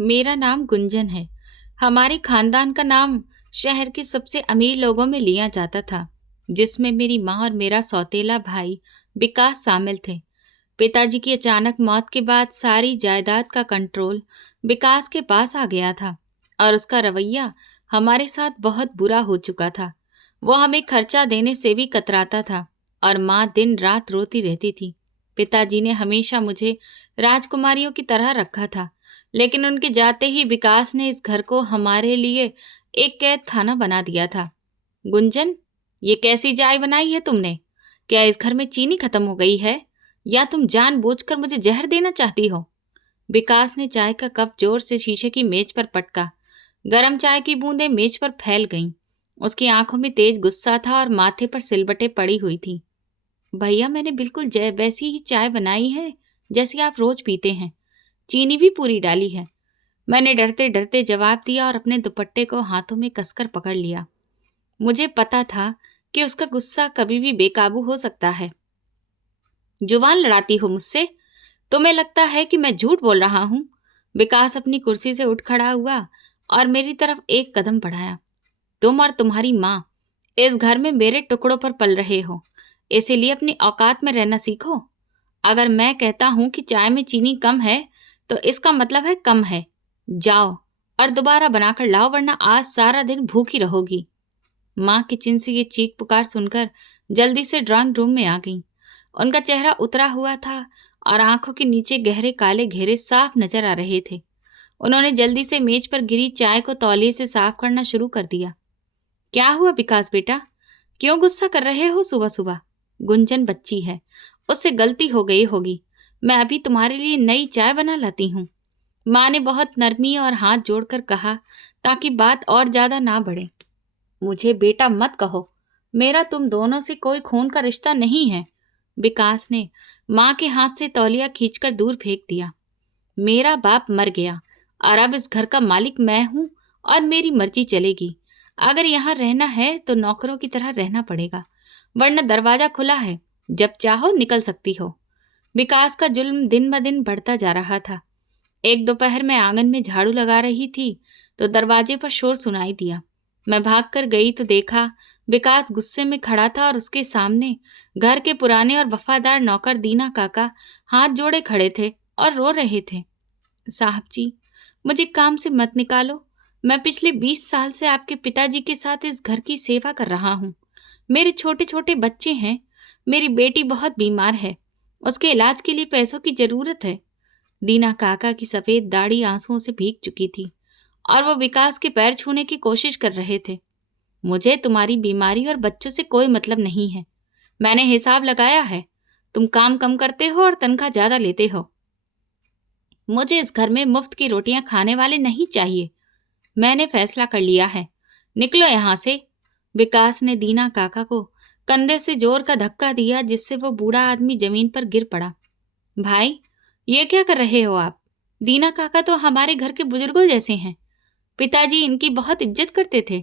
मेरा नाम गुंजन है। हमारे खानदान का नाम शहर के सबसे अमीर लोगों में लिया जाता था, जिसमें मेरी माँ और मेरा सौतेला भाई विकास शामिल थे। पिताजी की अचानक मौत के बाद सारी जायदाद का कंट्रोल विकास के पास आ गया था और उसका रवैया हमारे साथ बहुत बुरा हो चुका था। वो हमें खर्चा देने से भी कतराता था और माँ दिन रात रोती रहती थी। पिताजी ने हमेशा मुझे राजकुमारियों की तरह रखा था, लेकिन उनके जाते ही विकास ने इस घर को हमारे लिए एक कैद खाना बना दिया था। गुंजन, ये कैसी चाय बनाई है तुमने? क्या इस घर में चीनी खत्म हो गई है या तुम जानबूझकर मुझे जहर देना चाहती हो? विकास ने चाय का कप जोर से शीशे की मेज पर पटका। गरम चाय की बूंदें मेज पर फैल गईं। उसकी आंखों में तेज गुस्सा था और माथे पर सिलबटें पड़ी हुई थी। भैया, मैंने बिल्कुल वैसी ही चाय बनाई है जैसी आप रोज पीते हैं। चीनी भी पूरी डाली है। मैंने डरते डरते जवाब दिया और अपने दुपट्टे को हाथों में कसकर पकड़ लिया। मुझे पता था कि उसका गुस्सा कभी भी बेकाबू हो सकता है। जुबान लड़ाती हो मुझसे? तुम्हें लगता है कि मैं झूठ बोल रहा हूं? विकास अपनी कुर्सी से उठ खड़ा हुआ और मेरी तरफ एक कदम बढ़ाया। तुम और तुम्हारी माँ इस घर में मेरे टुकड़ों पर पल रहे हो, इसीलिए अपनी औकात में रहना सीखो। अगर मैं कहता हूं कि चाय में चीनी कम है, तो इसका मतलब है कम है। जाओ और दोबारा बनाकर लाओ, वरना आज सारा दिन भूखी रहोगी। माँ किचन से ये चीख पुकार सुनकर जल्दी से ड्राइंग रूम में आ गई। उनका चेहरा उतरा हुआ था और आंखों के नीचे गहरे काले घेरे साफ नजर आ रहे थे। उन्होंने जल्दी से मेज पर गिरी चाय को तौलिए से साफ करना शुरू कर दिया। क्या हुआ विकास बेटा? क्यों गुस्सा कर रहे हो सुबह सुबह? गुंजन बच्ची है, उससे गलती हो गई होगी। मैं अभी तुम्हारे लिए नई चाय बना लाती हूँ। माँ ने बहुत नरमी और हाथ जोड़कर कहा, ताकि बात और ज्यादा ना बढ़े। मुझे बेटा मत कहो, मेरा तुम दोनों से कोई खून का रिश्ता नहीं है। विकास ने माँ के हाथ से तौलिया खींचकर दूर फेंक दिया। मेरा बाप मर गया और अब इस घर का मालिक मैं हूं और मेरी मर्जी चलेगी। अगर यहाँ रहना है तो नौकरों की तरह रहना पड़ेगा, वरना दरवाजा खुला है, जब चाहो निकल सकती हो। विकास का जुल्म दिन ब दिन बढ़ता जा रहा था। एक दोपहर में आंगन में झाड़ू लगा रही थी तो दरवाजे पर शोर सुनाई दिया। मैं भागकर गई तो देखा विकास गुस्से में खड़ा था और उसके सामने घर के पुराने और वफादार नौकर दीना काका हाथ जोड़े खड़े थे और रो रहे थे। साहब जी, मुझे काम से मत निकालो। मैं पिछले 20 साल से आपके पिताजी के साथ इस घर की सेवा कर रहा हूँ। मेरे छोटे छोटे बच्चे हैं। मेरी बेटी बहुत बीमार है, उसके इलाज के लिए पैसों की जरूरत है। दीना काका की सफेद दाढ़ी आंसुओं से भीग चुकी थी और वो विकास के पैर छूने की कोशिश कर रहे थे। मुझे तुम्हारी बीमारी और बच्चों से कोई मतलब नहीं है। मैंने हिसाब लगाया है। तुम काम कम करते हो और तनख्वाह ज्यादा लेते हो। मुझे इस घर में मुफ्त की रोटियां खाने वाले नहीं चाहिए। मैंने फैसला कर लिया है। निकलो यहां से। विकास ने दीना काका को कंधे से जोर का धक्का दिया, जिससे वो बूढ़ा आदमी जमीन पर गिर पड़ा। भाई, ये क्या कर रहे हो आप? दीना काका तो हमारे घर के बुजुर्गों जैसे हैं। पिताजी इनकी बहुत इज्जत करते थे।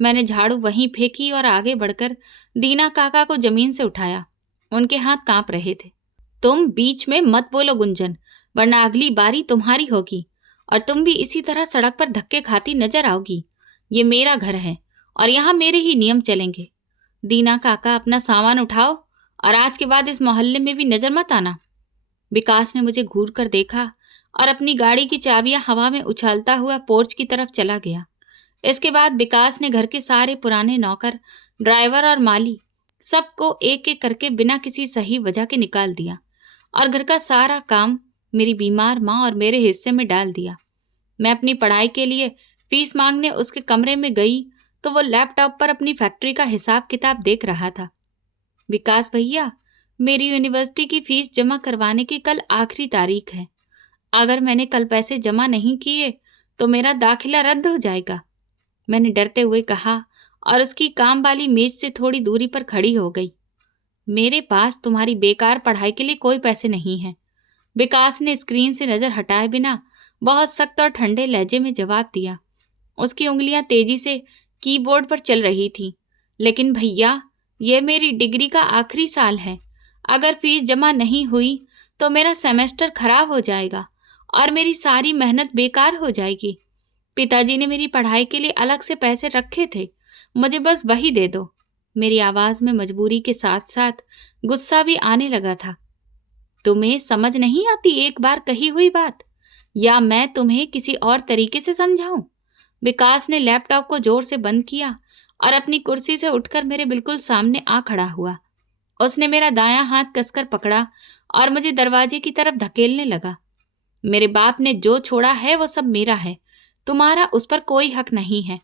मैंने झाड़ू वहीं फेंकी और आगे बढ़कर दीना काका को जमीन से उठाया। उनके हाथ कांप रहे थे। तुम बीच में मत बोलो गुंजन, वरना अगली बारी तुम्हारी होगी और तुम भी इसी तरह सड़क पर धक्के खाती नजर आओगी। ये मेरा घर है और यहाँ मेरे ही नियम चलेंगे। दीना काका, अपना सामान उठाओ और आज के बाद इस मोहल्ले में भी नजर मत आना। विकास ने मुझे घूर कर देखा और अपनी गाड़ी की चाबियां हवा में उछालता हुआ पोर्च की तरफ चला गया। इसके बाद विकास ने घर के सारे पुराने नौकर, ड्राइवर और माली सबको एक एक करके बिना किसी सही वजह के निकाल दिया और घर का सारा काम मेरी बीमार माँ और मेरे हिस्से में डाल दिया। मैं अपनी पढ़ाई के लिए फीस मांगने उसके कमरे में गई तो वो लैपटॉप पर अपनी फैक्ट्री का हिसाब किताब देख रहा था। विकास भैया, मेरी यूनिवर्सिटी की फीस जमा करवाने की कल आखिरी तारीख है। अगर मैंने कल पैसे जमा नहीं किए तो मेरा दाखिला रद्द हो जाएगा, मैंने डरते हुए कहा और उसकी काम वाली मेज से थोड़ी दूरी पर खड़ी हो गई। मेरे पास तुम्हारी बेकार पढ़ाई के लिए कोई पैसे नहीं हैं। विकास ने स्क्रीन से नजर हटाए बिना बहुत सख्त और ठंडे लहजे में जवाब दिया। उसकी उंगलियां तेजी से कीबोर्ड पर चल रही थी। लेकिन भैया, यह मेरी डिग्री का आखिरी साल है। अगर फीस जमा नहीं हुई तो मेरा सेमेस्टर खराब हो जाएगा और मेरी सारी मेहनत बेकार हो जाएगी। पिताजी ने मेरी पढ़ाई के लिए अलग से पैसे रखे थे, मुझे बस वही दे दो। मेरी आवाज में मजबूरी के साथ साथ गुस्सा भी आने लगा था। तुम्हें समझ नहीं आती एक बार कही हुई बात, या मैं तुम्हें किसी और तरीके से समझाऊं? विकास ने लैपटॉप को जोर से बंद किया और अपनी कुर्सी से उठकर मेरे बिल्कुल सामने आ खड़ा हुआ। उसने मेरा दायां हाथ कसकर पकड़ा और मुझे दरवाजे की तरफ धकेलने लगा। मेरे बाप ने जो छोड़ा है वो सब मेरा है, तुम्हारा उस पर कोई हक नहीं है।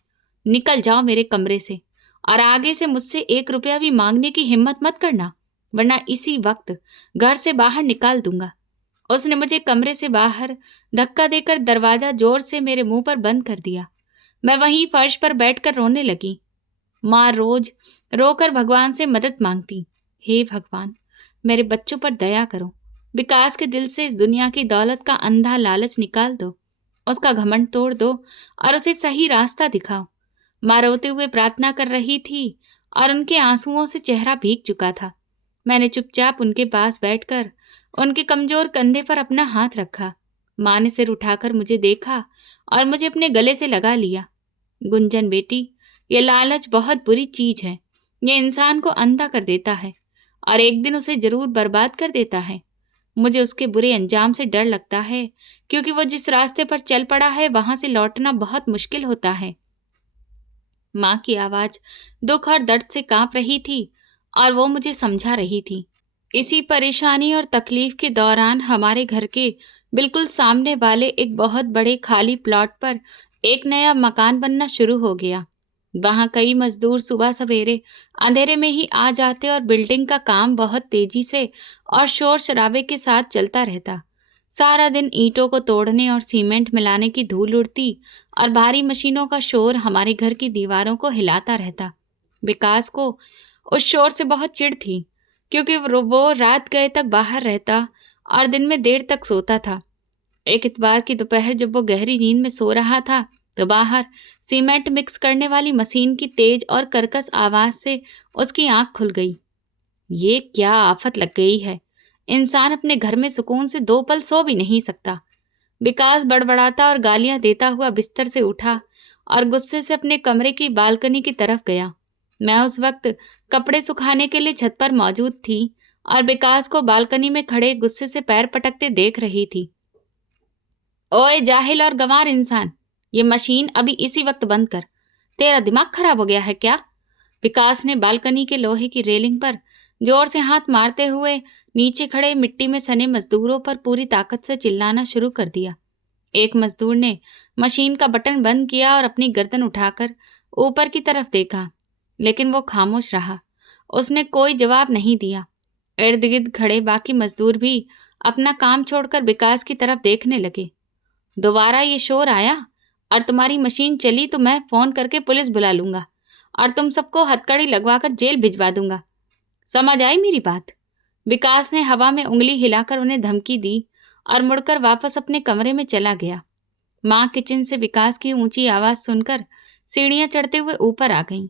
निकल जाओ मेरे कमरे से, और आगे से मुझसे 1 रुपया भी मांगने की हिम्मत मत करना, वरना इसी वक्त घर से बाहर निकाल दूंगा। उसने मुझे कमरे से बाहर धक्का देकर दरवाजा जोर से मेरे मुंह पर बंद कर दिया। मैं वहीं फर्श पर बैठकर रोने लगी। माँ रोज रोकर भगवान से मदद मांगती, हे भगवान, मेरे बच्चों पर दया करो। विकास के दिल से इस दुनिया की दौलत का अंधा लालच निकाल दो, उसका घमंड तोड़ दो और उसे सही रास्ता दिखाओ। माँ रोते हुए प्रार्थना कर रही थी और उनके आंसुओं से चेहरा भीग चुका था। मैंने चुपचाप उनके पास बैठकर उनके कमजोर कंधे पर अपना हाथ रखा। माँ ने सिर उठाकर मुझे देखा और मुझे अपने गले से लगा लिया। गुंजन बेटी, ये लालच बहुत बुरी चीज है। ये इंसान को अंधा कर देता है और एक दिन उसे जरूर बर्बाद कर देता है। मुझे उसके बुरे अंजाम से डर लगता है, क्योंकि वो जिस रास्ते पर चल पड़ा है वहां से लौटना बहुत मुश्किल होता है। माँ की आवाज दुख और दर्द से कांप रही थी और वो मुझे समझा रही थी। इसी परेशानी और तकलीफ के दौरान हमारे घर के बिल्कुल सामने वाले एक बहुत बड़े खाली प्लॉट पर एक नया मकान बनना शुरू हो गया। वहां कई मजदूर सुबह सवेरे अंधेरे में ही आ जाते और बिल्डिंग का काम बहुत तेजी से और शोर शराबे के साथ चलता रहता। सारा दिन ईंटों को तोड़ने और सीमेंट मिलाने की धूल उड़ती और भारी मशीनों का शोर हमारे घर की दीवारों को हिलाता रहता। विकास को उस शोर से बहुत चिढ़ थी, क्योंकि वो रात गए तक बाहर रहता और दिन में देर तक सोता था। एक इतवार की दोपहर जब वो गहरी नींद में सो रहा था तो बाहर सीमेंट मिक्स करने वाली मशीन की तेज और कर्कश आवाज से उसकी आंख खुल गई। ये क्या आफत लग गई है, इंसान अपने घर में सुकून से 2 पल सो भी नहीं सकता। विकास बड़बड़ाता और गालियां देता हुआ बिस्तर से उठा और गुस्से से अपने कमरे की बालकनी की तरफ गया। मैं उस वक्त कपड़े सुखाने के लिए छत पर मौजूद थी और विकास को बालकनी में खड़े गुस्से से पैर पटकते देख रही थी। ओए जाहिल और गंवार इंसान, ये मशीन अभी इसी वक्त बंद कर। तेरा दिमाग खराब हो गया है क्या? विकास ने बालकनी के लोहे की रेलिंग पर जोर से हाथ मारते हुए नीचे खड़े मिट्टी में सने मजदूरों पर पूरी ताकत से चिल्लाना शुरू कर दिया। एक मजदूर ने मशीन का बटन बंद किया और अपनी गर्दन उठाकर ऊपर की तरफ देखा, लेकिन वो खामोश रहा। उसने कोई जवाब नहीं दिया। इर्द गिर्द खड़े बाकी मजदूर भी अपना काम छोड़कर विकास की तरफ देखने लगे। दोबारा ये शोर आया और तुम्हारी मशीन चली तो मैं फोन करके पुलिस बुला लूंगा और तुम सबको हथकड़ी लगवाकर जेल भिजवा दूंगा। समझ आई मेरी बात? विकास ने हवा में उंगली हिलाकर उन्हें धमकी दी और मुड़कर वापस अपने कमरे में चला गया। माँ किचन से विकास की ऊंची आवाज सुनकर सीढ़ियां चढ़ते हुए ऊपर आ गईं।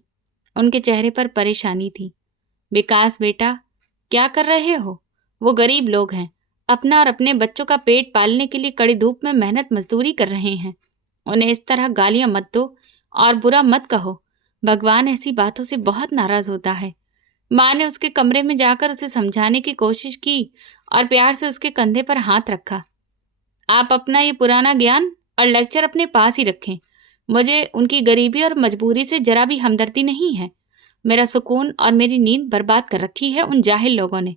उनके चेहरे पर परेशानी थी। विकास बेटा, क्या कर रहे हो? वो गरीब लोग हैं, अपना और अपने बच्चों का पेट पालने के लिए कड़ी धूप में मेहनत मजदूरी कर रहे हैं। उन्हें इस तरह गालियां मत दो और बुरा मत कहो, भगवान ऐसी बातों से बहुत नाराज होता है। माँ ने उसके कमरे में जाकर उसे समझाने की कोशिश की और प्यार से उसके कंधे पर हाथ रखा। आप अपना ये पुराना ज्ञान और लेक्चर अपने पास ही रखें। मुझे उनकी गरीबी और मजबूरी से जरा भी हमदर्दी नहीं है। मेरा सुकून और मेरी नींद बर्बाद कर रखी है उन जाहिल लोगों ने।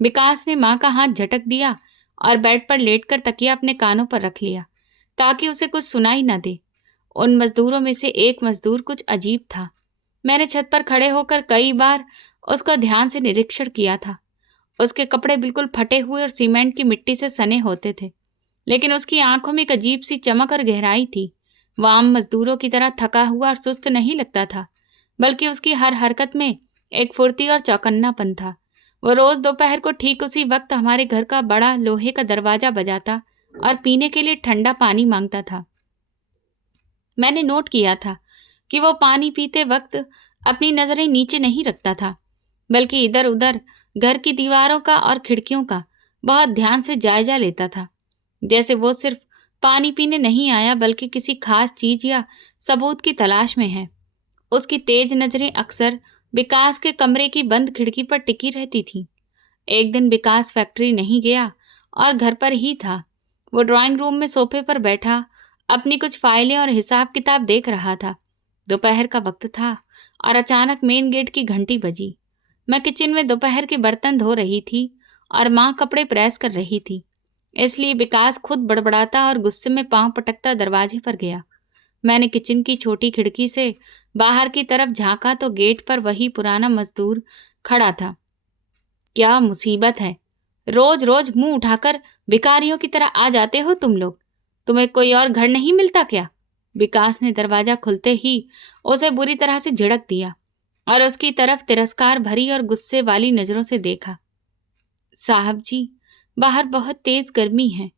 विकास ने माँ का हाथ झटक दिया और बेड पर लेटकर तकिया अपने कानों पर रख लिया ताकि उसे कुछ सुनाई न दे। उन मजदूरों में से एक मजदूर कुछ अजीब था। मैंने छत पर खड़े होकर कई बार उसका ध्यान से निरीक्षण किया था। उसके कपड़े बिल्कुल फटे हुए और सीमेंट की मिट्टी से सने होते थे, लेकिन उसकी आंखों में एक अजीब सी चमक और गहराई थी। वह आम मजदूरों की तरह थका हुआ और सुस्त नहीं लगता था, बल्कि उसकी हर हरकत में एक फुर्ती और चौकन्नापन था। वो रोज दोपहर को ठीक उसी वक्त हमारे घर का बड़ा लोहे का दरवाजा बजाता और पीने के लिए ठंडा पानी मांगता था। मैंने नोट किया था कि वो पानी पीते वक्त अपनी नजरें नीचे नहीं रखता था, बल्कि इधर उधर घर की दीवारों का और खिड़कियों का बहुत ध्यान से जायजा लेता था। जैसे वो सिर्फ पानी पीने नहीं आया बल्कि किसी खास चीज या सबूत की तलाश में है। उसकी तेज नजरें अक्सर विकास के कमरे की बंद खिड़की पर टिकी रहती थीं। एक दिन विकास फैक्ट्री नहीं गया और घर पर ही था। वो ड्राइंग रूम में सोफे पर बैठा अपनी कुछ फाइलें और हिसाब किताब देख रहा था। दोपहर का वक्त था और अचानक मेन गेट की घंटी बजी। मैं किचन में दोपहर के बर्तन धो रही थी और माँ कपड़े प्रेस कर रही थी, इसलिए विकास खुद बड़बड़ाता और गुस्से में पांव पटकता दरवाजे पर गया। मैंने किचन की छोटी खिड़की से बाहर की तरफ झांका तो गेट पर वही पुराना मजदूर खड़ा था। क्या मुसीबत है, रोज रोज मुंह उठाकर भिखारियों की तरह आ जाते हो तुम लोग। तुम्हें कोई और घर नहीं मिलता क्या? विकास ने दरवाजा खुलते ही उसे बुरी तरह से झिड़क दिया और उसकी तरफ तिरस्कार भरी और गुस्से वाली नजरों से देखा। साहब जी, बाहर बहुत तेज गर्मी है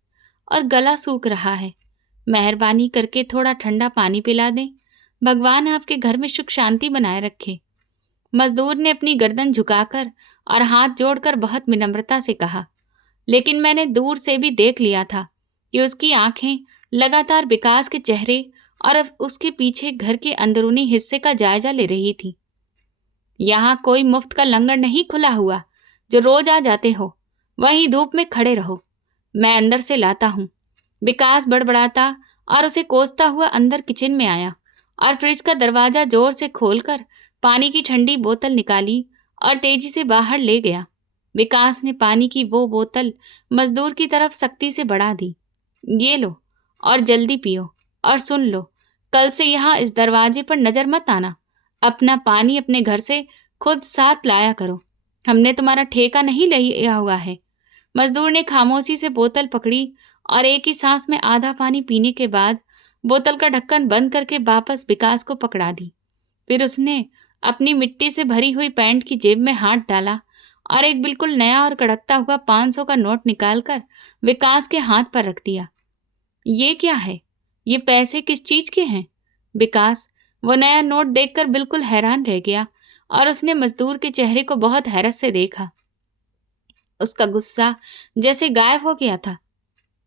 और गला सूख रहा है। मेहरबानी करके थोड़ा ठंडा पानी पिला दें। भगवान आपके घर में सुख शांति बनाए रखे। मजदूर ने अपनी गर्दन झुकाकर और हाथ जोड़कर बहुत विनम्रता से कहा, लेकिन मैंने दूर से भी देख लिया था कि उसकी आंखें लगातार विकास के चेहरे और उसके पीछे घर के अंदरूनी हिस्से का जायजा ले रही थी। यहाँ कोई मुफ्त का लंगर नहीं खुला हुआ जो रोज आ जाते हो। वहीं धूप में खड़े रहो, मैं अंदर से लाता हूँ। विकास बड़बड़ाता और उसे कोसता हुआ अंदर किचन में आया और फ्रिज का दरवाजा जोर से खोलकर पानी की ठंडी बोतल निकाली और तेजी से बाहर ले गया। विकास ने पानी की वो बोतल मजदूर की तरफ सख्ती से बढ़ा दी। ये लो और जल्दी पियो, और सुन लो, कल से यहाँ इस दरवाजे पर नजर मत आना। अपना पानी अपने घर से खुद साथ लाया करो। हमने तुम्हारा ठेका नहीं लिया हुआ है। मजदूर ने खामोशी से बोतल पकड़ी और एक ही सांस में आधा पानी पीने के बाद बोतल का ढक्कन बंद करके वापस विकास को पकड़ा दी। फिर उसने अपनी मिट्टी से भरी हुई पैंट की जेब में हाथ डाला और एक बिल्कुल नया और कड़कता हुआ 500 का नोट निकालकर विकास के हाथ पर रख दिया। ये क्या है? ये पैसे किस चीज के हैं? विकास वो नया नोट देखकर बिल्कुल हैरान रह गया और उसने मजदूर के चेहरे को बहुत हैरत से देखा। उसका गुस्सा जैसे गायब हो गया था।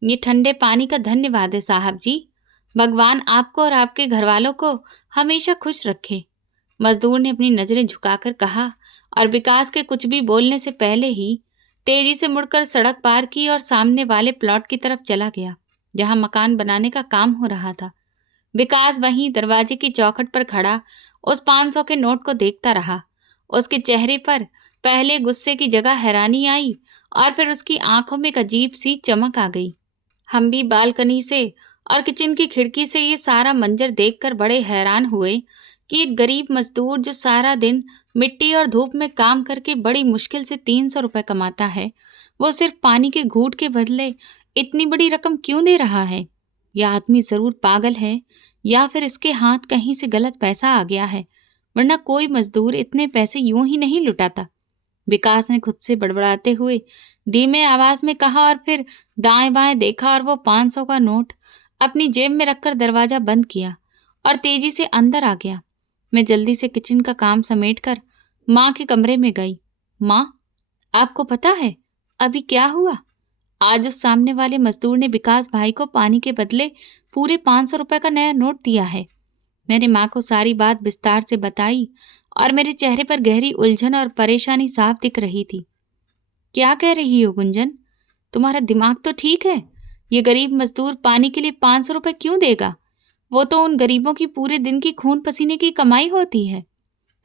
ये ठंडे पानी का धन्यवाद है साहब जी। भगवान आपको और आपके घरवालों को हमेशा खुश रखे। मजदूर ने अपनी नजरें झुकाकर कहा और विकास के कुछ भी बोलने से पहले ही तेजी से मुड़कर सड़क पार की और सामने वाले प्लॉट की तरफ चला गया जहां मकान बनाने का काम हो रहा था। विकास वहीं दरवाजे की चौखट पर खड़ा उस 500 के नोट को देखता रहा। उसके चेहरे पर पहले गुस्से की जगह हैरानी आई और फिर उसकी आंखों में एक अजीब सी चमक आ गई। हम भी बालकनी से और किचन की खिड़की से ये सारा मंजर देखकर बड़े हैरान हुए कि एक गरीब मजदूर जो सारा दिन मिट्टी और धूप में काम करके बड़ी मुश्किल से 300 रुपए कमाता है, वो सिर्फ पानी के घूंट के बदले इतनी बड़ी रकम क्यों दे रहा है? यह आदमी जरूर पागल है या फिर इसके हाथ कहीं से गलत पैसा आ गया है, वरना कोई मजदूर इतने पैसे यूं ही नहीं लुटाता। विकास ने खुद से बड़बड़ाते हुए धीमे आवाज में कहा और फिर दाएं बाएं देखा और वो 500 का नोट अपनी जेब में रखकर दरवाजा बंद किया और तेजी से अंदर आ गया। मैं जल्दी से किचन का काम समेटकर माँ के कमरे में गई। माँ, आपको पता है अभी क्या हुआ? आज उस सामने वाले मजदूर ने विकास भाई को पानी के बदले पूरे 500 रुपए का नया नोट दिया है। मैंने माँ को सारी बात विस्तार से बताई और मेरे चेहरे पर गहरी उलझन और परेशानी साफ दिख रही थी। क्या कह रही हो गुंजन? तुम्हारा दिमाग तो ठीक है? ये गरीब मजदूर पानी के लिए 500 रुपए क्यों देगा? वो तो उन गरीबों की पूरे दिन की खून पसीने की कमाई होती है।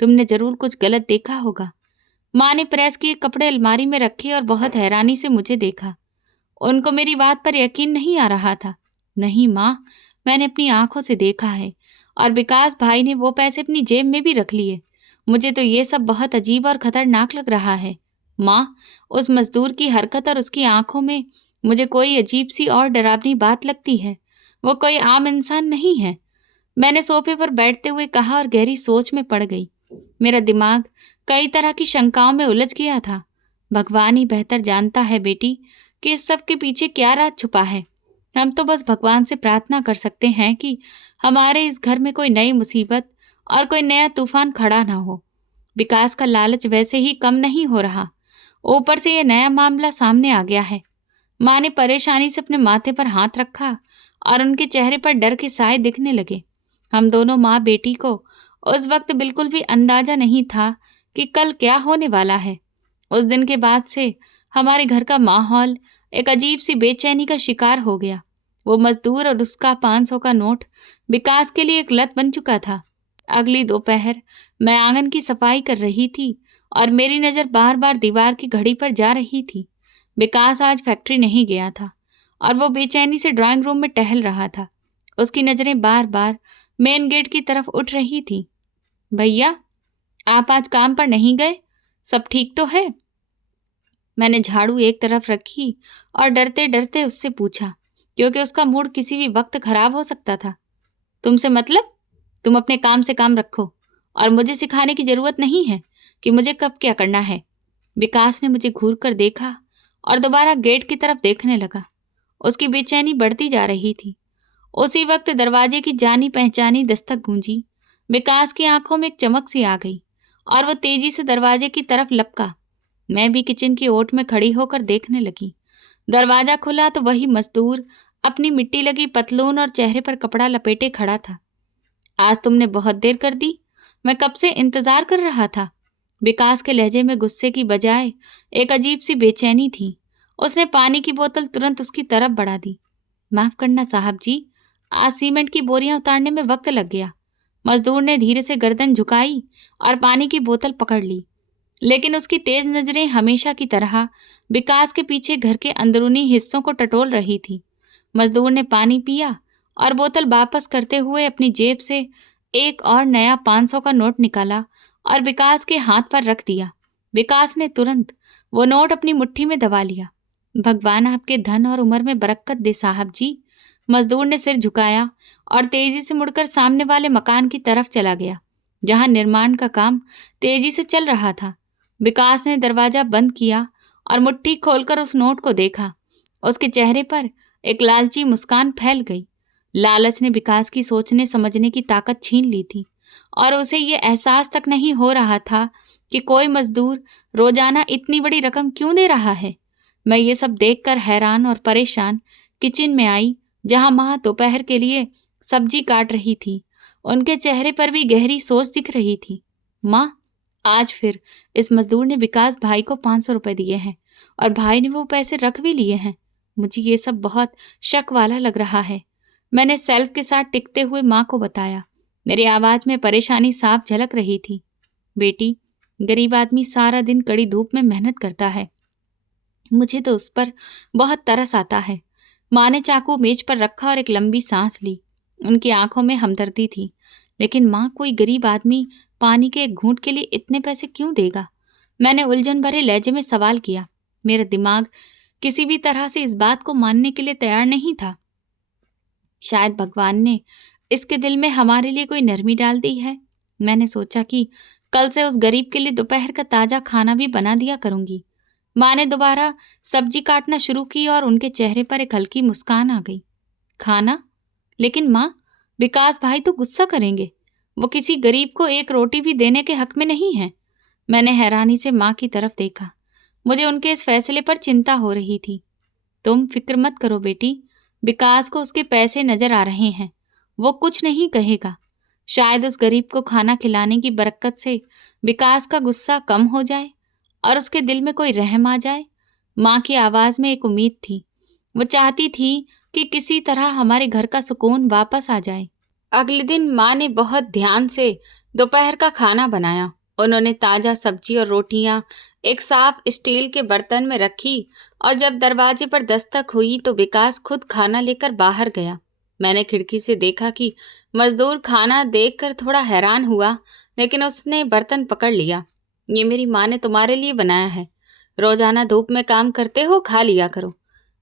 तुमने जरूर कुछ गलत देखा होगा। माँ ने प्रेस किए कपड़े अलमारी में रखे और बहुत हैरानी से मुझे देखा। उनको मेरी बात पर यकीन नहीं आ रहा था। नहीं माँ, मैंने अपनी आंखों से देखा है और विकास भाई ने वो पैसे अपनी जेब में भी रख लिए। मुझे तो ये सब बहुत अजीब और खतरनाक लग रहा है। माँ, उस मजदूर की हरकत और उसकी आंखों में मुझे कोई अजीब सी और डरावनी बात लगती है। वो कोई आम इंसान नहीं है। मैंने सोफे पर बैठते हुए कहा और गहरी सोच में पड़ गई। मेरा दिमाग कई तरह की शंकाओं में उलझ गया था। भगवान ही बेहतर जानता है बेटी कि इस सब के पीछे क्या राज छुपा है। हम तो बस भगवान से प्रार्थना कर सकते हैं कि हमारे इस घर में कोई नई मुसीबत और कोई नया तूफान खड़ा ना हो। विकास का लालच वैसे ही कम नहीं हो रहा, ऊपर से यह नया मामला सामने आ गया है। माँ ने परेशानी से अपने माथे पर हाथ रखा और उनके चेहरे पर डर के साए दिखने लगे। हम दोनों माँ बेटी को उस वक्त बिल्कुल भी अंदाजा नहीं था कि कल क्या होने वाला है। उस दिन के बाद से हमारे घर का माहौल एक अजीब सी बेचैनी का शिकार हो गया। वो मजदूर और उसका 500 का नोट विकास के लिए एक लत बन चुका था। अगली दोपहर मैं आंगन की सफाई कर रही थी और मेरी नज़र बार बार दीवार की घड़ी पर जा रही थी। विकास आज फैक्ट्री नहीं गया था और वो बेचैनी से ड्राइंग रूम में टहल रहा था। उसकी नज़रें बार बार मेन गेट की तरफ उठ रही थी। भैया, आप आज काम पर नहीं गए? सब ठीक तो है? मैंने झाड़ू एक तरफ रखी और डरते डरते उससे पूछा, क्योंकि उसका मूड किसी भी वक्त खराब हो सकता था। तुमसे मतलब? तुम अपने काम से काम रखो और मुझे सिखाने की जरूरत नहीं है कि मुझे कब क्या करना है। विकास ने मुझे घूर कर देखा और दोबारा गेट की तरफ देखने लगा। उसकी बेचैनी बढ़ती जा रही थी। उसी वक्त दरवाजे की जानी पहचानी दस्तक गूंजी। विकास की आंखों में एक चमक सी आ गई और वो तेजी से दरवाजे की तरफ लपका। मैं भी किचन की ओट में खड़ी होकर देखने लगी। दरवाजा खुला तो वही मजदूर अपनी मिट्टी लगी पतलून और चेहरे पर कपड़ा लपेटे खड़ा था। आज तुमने बहुत देर कर दी, मैं कब से इंतजार कर रहा था। विकास के लहजे में गुस्से की बजाय एक अजीब सी बेचैनी थी। उसने पानी की बोतल तुरंत उसकी तरफ बढ़ा दी। माफ करना साहब जी, आज सीमेंट की बोरियां उतारने में वक्त लग गया। मजदूर ने धीरे से गर्दन झुकाई और पानी की बोतल पकड़ ली, लेकिन उसकी तेज नजरें हमेशा की तरह विकास के पीछे घर के अंदरूनी हिस्सों को टटोल रही थी। मजदूर ने पानी पिया और बोतल वापस करते हुए अपनी जेब से एक और नया 500 का नोट निकाला और विकास के हाथ पर रख दिया। विकास ने तुरंत वो नोट अपनी मुट्ठी में दबा लिया। भगवान आपके धन और उम्र में बरकत दे साहब जी। मजदूर ने सिर झुकाया और तेजी से मुड़कर सामने वाले मकान की तरफ चला गया, जहां निर्माण का काम तेजी से चल रहा था। विकास ने दरवाजा बंद किया और मुट्ठी खोलकर उस नोट को देखा। उसके चेहरे पर एक लालची मुस्कान फैल गई। लालच ने विकास की सोचने समझने की ताकत छीन ली थी और उसे ये एहसास तक नहीं हो रहा था कि कोई मजदूर रोजाना इतनी बड़ी रकम क्यों दे रहा है। मैं ये सब देखकर हैरान और परेशान किचन में आई, जहां माँ दोपहर के लिए सब्जी काट रही थी। उनके चेहरे पर भी गहरी सोच दिख रही थी। माँ, आज फिर इस मजदूर ने विकास भाई को 500 रुपए दिए हैं और भाई ने वो पैसे रख भी लिए हैं। मुझे ये सब बहुत शक वाला लग रहा है। मैंने सेल्फ के साथ टिकते हुए माँ को बताया। मेरी आवाज में परेशानी साफ झलक रही थी। बेटी, गरीब आदमी सारा दिन कड़ी धूप में मेहनत करता है, मुझे तो उस पर बहुत तरस आता है। माँ ने चाकू मेज पर रखा और एक लंबी सांस ली। उनकी आंखों में हमदर्दी थी। लेकिन माँ, कोई गरीब आदमी पानी के एक घूंट के लिए इतने पैसे क्यों देगा? मैंने उलझन भरे लहजे में सवाल किया। मेरा दिमाग किसी भी तरह से इस बात को मानने के लिए तैयार नहीं था। शायद भगवान ने इसके दिल में हमारे लिए कोई नरमी डाल दी है। मैंने सोचा कि कल से उस गरीब के लिए दोपहर का ताजा खाना भी बना दिया करूंगी। माँ ने दोबारा सब्जी काटना शुरू की और उनके चेहरे पर एक हल्की मुस्कान आ गई। खाना? लेकिन माँ, विकास भाई तो गुस्सा करेंगे। वो किसी गरीब को एक रोटी भी देने के हक में नहीं है। मैंने हैरानी से माँ की तरफ देखा। मुझे उनके इस फैसले पर चिंता हो रही थी। तुम फिक्र मत करो बेटी, विकास को उसके पैसे नजर आ रहे हैं, वो कुछ नहीं कहेगा। शायद उस गरीब को खाना खिलाने की बरकत से विकास का गुस्सा कम हो जाए और उसके दिल में कोई रहम आ जाए। माँ की आवाज में एक उम्मीद थी। वो चाहती थी कि किसी तरह हमारे घर का सुकून वापस आ जाए। अगले दिन माँ ने बहुत ध्यान से दोपहर का खाना बनाया। उन्होंने ताजा सब्जी और रोटियां एक साफ स्टील के बर्तन में रखी और जब दरवाजे पर दस्तक हुई तो विकास खुद खाना लेकर बाहर गया। मैंने खिड़की से देखा कि मजदूर खाना देखकर थोड़ा हैरान हुआ, लेकिन उसने बर्तन पकड़ लिया। ये मेरी माँ ने तुम्हारे लिए बनाया है, रोजाना धूप में काम करते हो, खा लिया करो,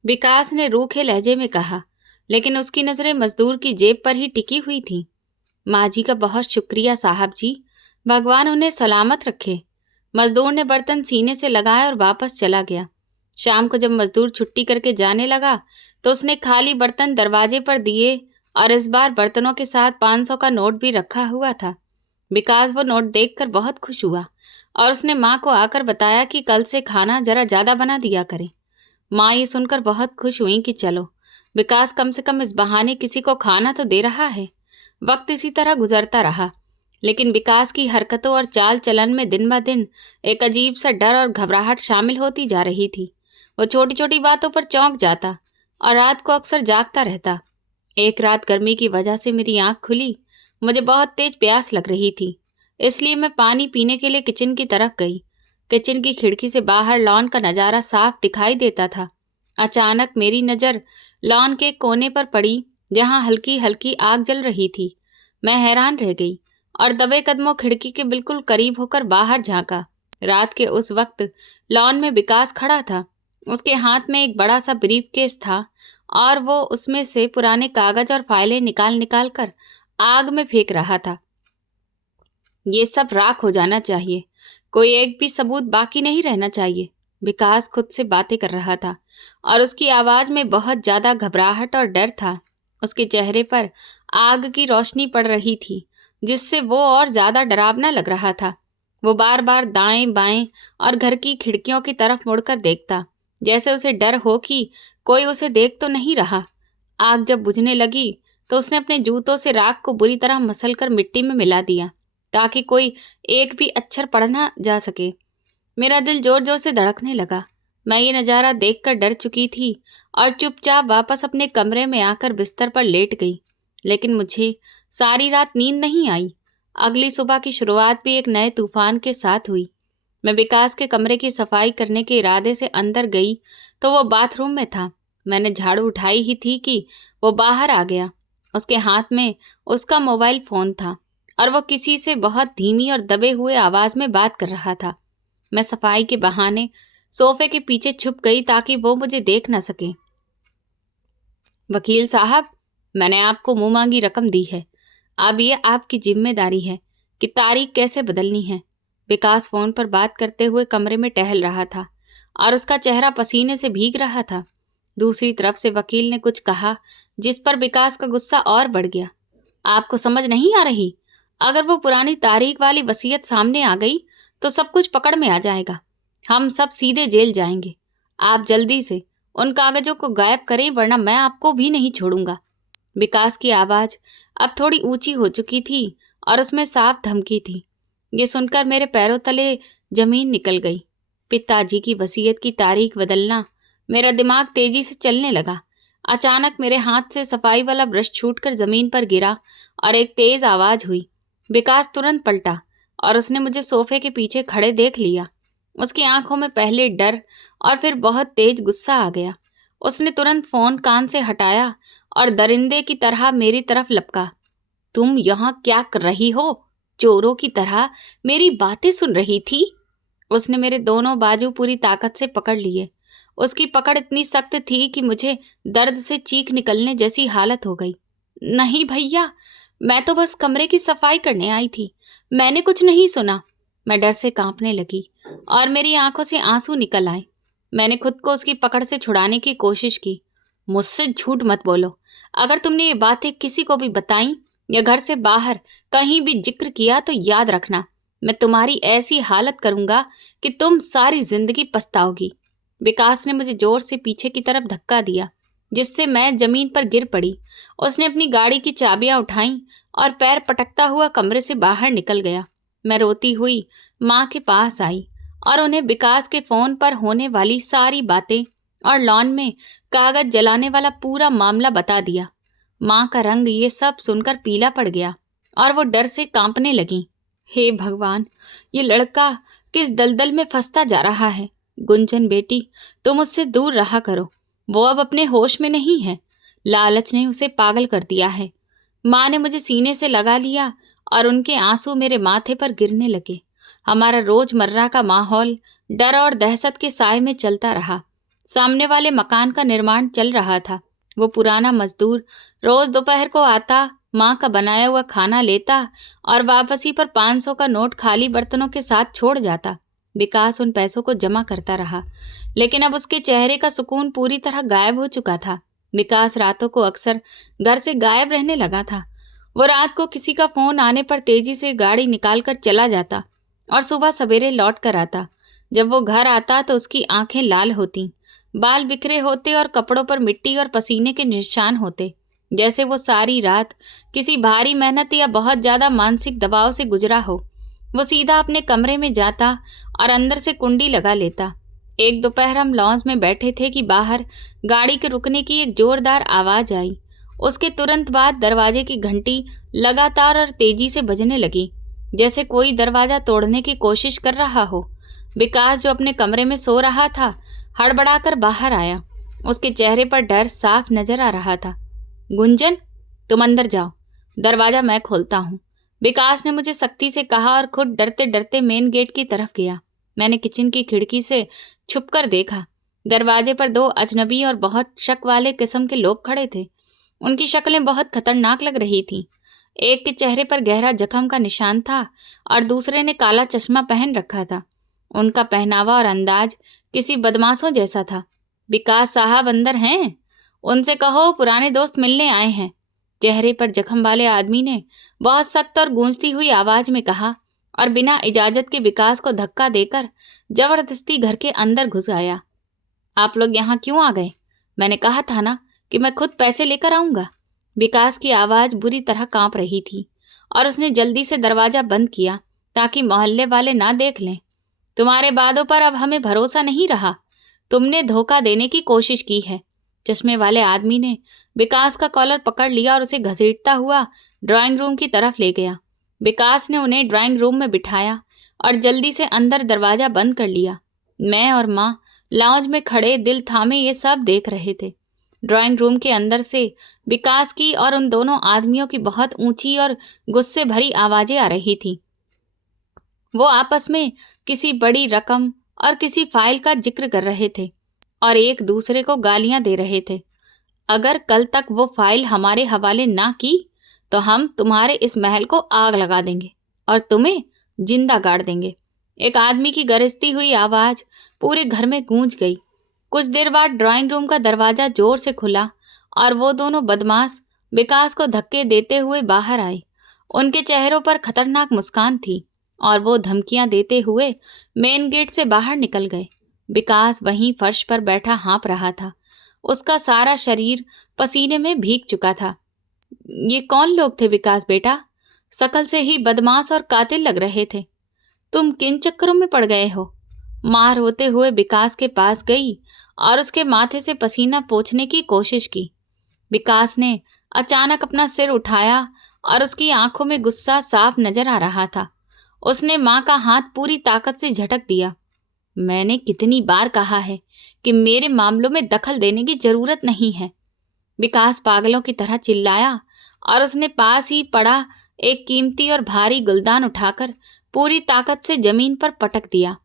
विकास ने रूखे लहजे में कहा। लेकिन उसकी नजरें मजदूर की जेब पर ही टिकी हुई थी। माँ जी का बहुत शुक्रिया साहब जी, भगवान उन्हें सलामत रखे। मजदूर ने बर्तन सीने से लगाया और वापस चला गया। शाम को जब मजदूर छुट्टी करके जाने लगा तो उसने खाली बर्तन दरवाजे पर दिए और इस बार बर्तनों के साथ 500 का नोट भी रखा हुआ था। विकास वो नोट देखकर बहुत खुश हुआ और उसने माँ को आकर बताया कि कल से खाना जरा ज़्यादा बना दिया करें। माँ ये सुनकर बहुत खुश हुई कि चलो, विकास कम से कम इस बहाने किसी को खाना तो दे रहा है। वक्त इसी तरह गुजरता रहा, लेकिन विकास की हरकतों और चाल चलन में दिन ब दिन एक अजीब सा डर और घबराहट शामिल होती जा रही थी। वो छोटी छोटी बातों पर चौंक जाता और रात को अक्सर जागता रहता। एक रात गर्मी की वजह से मेरी आंख खुली। मुझे बहुत तेज प्यास लग रही थी, इसलिए मैं पानी पीने के लिए किचन की तरफ गई। किचन की खिड़की से बाहर लॉन का नज़ारा साफ दिखाई देता था। अचानक मेरी नज़र लॉन के कोने पर पड़ी, जहां हल्की हल्की आग जल रही थी। मैं हैरान रह गई और दबे कदमों खिड़की के बिल्कुल करीब होकर बाहर झांका। रात के उस वक्त लॉन में विकास खड़ा था। उसके हाथ में एक बड़ा सा ब्रीफकेस था और वो उसमें से पुराने कागज और फाइलें निकाल निकाल कर आग में फेंक रहा था। ये सब राख हो जाना चाहिए, कोई एक भी सबूत बाकी नहीं रहना चाहिए, विकास खुद से बातें कर रहा था और उसकी आवाज में बहुत ज्यादा घबराहट और डर था। उसके चेहरे पर आग की रोशनी पड़ रही थी, जिससे वो और ज्यादा डरावना लग रहा था। वो बार बार दाएं बाएं और घर की खिड़कियों की तरफ मुड़कर देखता, जैसे उसे डर हो कि कोई उसे देख तो नहीं रहा। आग जब बुझने लगी तो उसने अपने जूतों से राख को बुरी तरह मसलकर मिट्टी में मिला दिया, ताकि कोई एक भी अक्षर पढ़ ना जा सके। मेरा दिल जोर जोर से धड़कने लगा। मैं ये नज़ारा देखकर डर चुकी थी और चुपचाप वापस अपने कमरे में आकर बिस्तर पर लेट गई। लेकिन मुझे सारी रात नींद नहीं आई। अगली सुबह की शुरुआत भी एक नए तूफान के साथ हुई। मैं विकास के कमरे की सफाई करने के इरादे से अंदर गई तो वो बाथरूम में था। मैंने झाड़ू उठाई ही थी कि वो बाहर आ गया। उसके हाथ में उसका मोबाइल फ़ोन था और वो किसी से बहुत धीमी और दबे हुए आवाज में बात कर रहा था। मैं सफाई के बहाने सोफे के पीछे छुप गई ताकि वो मुझे देख न सके। वकील साहब, मैंने आपको मुंह मांगी रकम दी है। अब ये आपकी जिम्मेदारी है कि तारीख कैसे बदलनी है। विकास फोन पर बात करते हुए कमरे में टहल रहा था और उसका चेहरा पसीने से भीग रहा था। दूसरी तरफ से वकील ने कुछ कहा, जिस पर विकास का गुस्सा और बढ़ गया। आपको समझ नहीं आ रही? अगर वो पुरानी तारीख वाली वसीयत सामने आ गई तो सब कुछ पकड़ में आ जाएगा। हम सब सीधे जेल जाएंगे। आप जल्दी से उन कागजों को गायब करें, वरना मैं आपको भी नहीं छोड़ूंगा। विकास की आवाज अब थोड़ी ऊंची हो चुकी थी और उसमें साफ धमकी थी। ये सुनकर मेरे पैरों तले जमीन निकल गई। पिताजी की वसीयत की तारीख बदलना। मेरा दिमाग तेजी से चलने लगा। अचानक मेरे हाथ से सफाई वाला ब्रश छूटकर जमीन पर गिरा और एक तेज आवाज हुई। विकास तुरंत पलटा और उसने मुझे सोफे के पीछे खड़े देख लिया। उसकी आंखों में पहले डर और फिर बहुत तेज गुस्सा आ गया। उसने तुरंत फोन कान से हटाया और दरिंदे की तरह मेरी तरफ लपका। तुम यहाँ क्या कर रही हो? चोरों की तरह मेरी बातें सुन रही थी? उसने मेरे दोनों बाजू पूरी ताकत से पकड़ लिए। उसकी पकड़ इतनी सख्त थी कि मुझे दर्द से चीख निकलने जैसी हालत हो गई। नहीं भैया, मैं तो बस कमरे की सफाई करने आई थी, मैंने कुछ नहीं सुना। मैं डर से कांपने लगी और मेरी आंखों से आंसू निकल आए। मैंने खुद को उसकी पकड़ से छुड़ाने की कोशिश की। मुझसे झूठ मत बोलो। अगर तुमने ये बातें किसी को भी बताई या घर से बाहर कहीं भी जिक्र किया तो याद रखना, मैं तुम्हारी ऐसी हालत करूंगा कि तुम सारी जिंदगी पछताओगी। विकास ने मुझे जोर से पीछे की तरफ धक्का दिया, जिससे मैं जमीन पर गिर पड़ी। उसने अपनी गाड़ी की चाबियां उठाईं और पैर पटकता हुआ कमरे से बाहर निकल गया। मैं रोती हुई माँ के पास आई और उन्हें विकास के फोन पर होने वाली सारी बातें और लॉन में कागज जलाने वाला पूरा मामला बता दिया। माँ का रंग ये सब सुनकर पीला पड़ गया और वो डर से कांपने लगी। हे भगवान, ये लड़का किस दलदल में फंसता जा रहा है। गुंजन बेटी, तुम उससे दूर रहा करो। वो अब अपने होश में नहीं है। लालच ने उसे पागल कर दिया है। माँ ने मुझे सीने से लगा लिया और उनके आंसू मेरे माथे पर गिरने लगे। हमारा रोजमर्रा का माहौल डर और दहशत के साए में चलता रहा। सामने वाले मकान का निर्माण चल रहा था। वो पुराना मजदूर रोज दोपहर को आता, माँ का बनाया हुआ खाना लेता और वापसी पर 500 का नोट खाली बर्तनों के साथ छोड़ जाता। विकास उन पैसों को जमा करता रहा, लेकिन अब उसके चेहरे का सुकून पूरी तरह गायब हो चुका था। विकास रातों को अक्सर घर से गायब रहने लगा था। वो रात को किसी का फोन आने पर तेजी से गाड़ी निकालकर चला जाता और सुबह सवेरे लौट कर आता। जब वो घर आता तो उसकी आंखें लाल होती, बाल बिखरे होते और कपड़ों पर मिट्टी और पसीने के निशान होते, जैसे वो सारी रात किसी भारी मेहनत या बहुत ज्यादा मानसिक दबाव से गुजरा हो। वो सीधा अपने कमरे में जाता और अंदर से कुंडी लगा लेता। एक दोपहर हम लॉन्ज में बैठे थे कि बाहर गाड़ी के रुकने की एक जोरदार आवाज आई। उसके तुरंत बाद दरवाजे की घंटी लगातार और तेजी से बजने लगी, जैसे कोई दरवाजा तोड़ने की कोशिश कर रहा हो। विकास, जो अपने कमरे में सो रहा था, हड़बड़ाकर बाहर आया। उसके चेहरे पर डर साफ नजर आ रहा था। गुंजन, तुम अंदर जाओ, दरवाजा मैं खोलता हूँ, विकास ने मुझे सख्ती से कहा और खुद डरते डरते मेन गेट की तरफ गया। मैंने किचन की खिड़की से छुपकर देखा। दरवाजे पर दो अजनबी और बहुत शक वाले किस्म के लोग खड़े थे। उनकी शक्लें बहुत खतरनाक लग रही थीं। एक के चेहरे पर गहरा जख्म का निशान था और दूसरे ने काला चश्मा पहन रखा था। उनका पहनावा और अंदाज किसी बदमाशों जैसा था। विकास साहब अंदर हैं? उनसे कहो पुराने दोस्त मिलने आए हैं, चेहरे पर जख्म वाले आदमी ने बहुत सख्त और गूंजती हुई आवाज में कहा और बिना इजाजत के विकास को धक्का देकर जबरदस्ती घर के अंदर घुस आया। आप लोग यहाँ क्यों आ गए? मैंने कहा था ना कि मैं खुद पैसे लेकर आऊंगा। विकास की आवाज बुरी तरह कांप रही थी और उसने जल्दी से दरवाजा बंद किया ताकि मोहल्ले वाले ना देख लें। तुम्हारे वादों पर अब हमें भरोसा नहीं रहा। तुमने धोखा देने की कोशिश की है। चश्मे वाले आदमी ने विकास का कॉलर पकड़ लिया और उसे घसीटता हुआ ड्राइंग रूम की तरफ ले गया। विकास ने उन्हें ड्राइंग रूम में बिठाया और जल्दी से अंदर दरवाजा बंद कर लिया। मैं और माँ लॉन्ज में खड़े दिल थामे ये सब देख रहे थे। ड्राइंग रूम के अंदर से विकास की और उन दोनों आदमियों की बहुत ऊंची और गुस्से भरी आवाजें आ रही थीं। वो आपस में किसी बड़ी रकम और किसी फाइल का जिक्र कर रहे थे और एक दूसरे को गालियां दे रहे थे। अगर कल तक वो फाइल हमारे हवाले ना की तो हम तुम्हारे इस महल को आग लगा देंगे और तुम्हें जिंदा गाड़ देंगे। एक आदमी की गरजती हुई आवाज पूरे घर में गूंज गई। कुछ देर बाद ड्राइंग रूम का दरवाजा जोर से खुला और वो दोनों बदमाश विकास को धक्के देते हुए बाहर आए। उनके चेहरों पर खतरनाक मुस्कान थी और वो धमकियां देते हुए मेन गेट से बाहर निकल गए। विकास वहीं फर्श पर बैठा हाँफ रहा था। उसका सारा शरीर पसीने में भीग चुका था। ये कौन लोग थे विकास बेटा? शकल से ही बदमाश और कातिल लग रहे थे। तुम किन चक्करों में पड़ गए हो? मां रोते हुए विकास के पास गई और उसके माथे से पसीना पोंछने की कोशिश की। विकास ने अचानक अपना सिर उठाया और उसकी आंखों में गुस्सा साफ नजर आ रहा था। उसने मां का हाथ पूरी ताकत से झटक दिया। मैंने कितनी बार कहा है कि मेरे मामलों में दखल देने की जरूरत नहीं है, विकास पागलों की तरह चिल्लाया और उसने पास ही पड़ा एक कीमती और भारी गुलदान उठाकर पूरी ताकत से जमीन पर पटक दिया।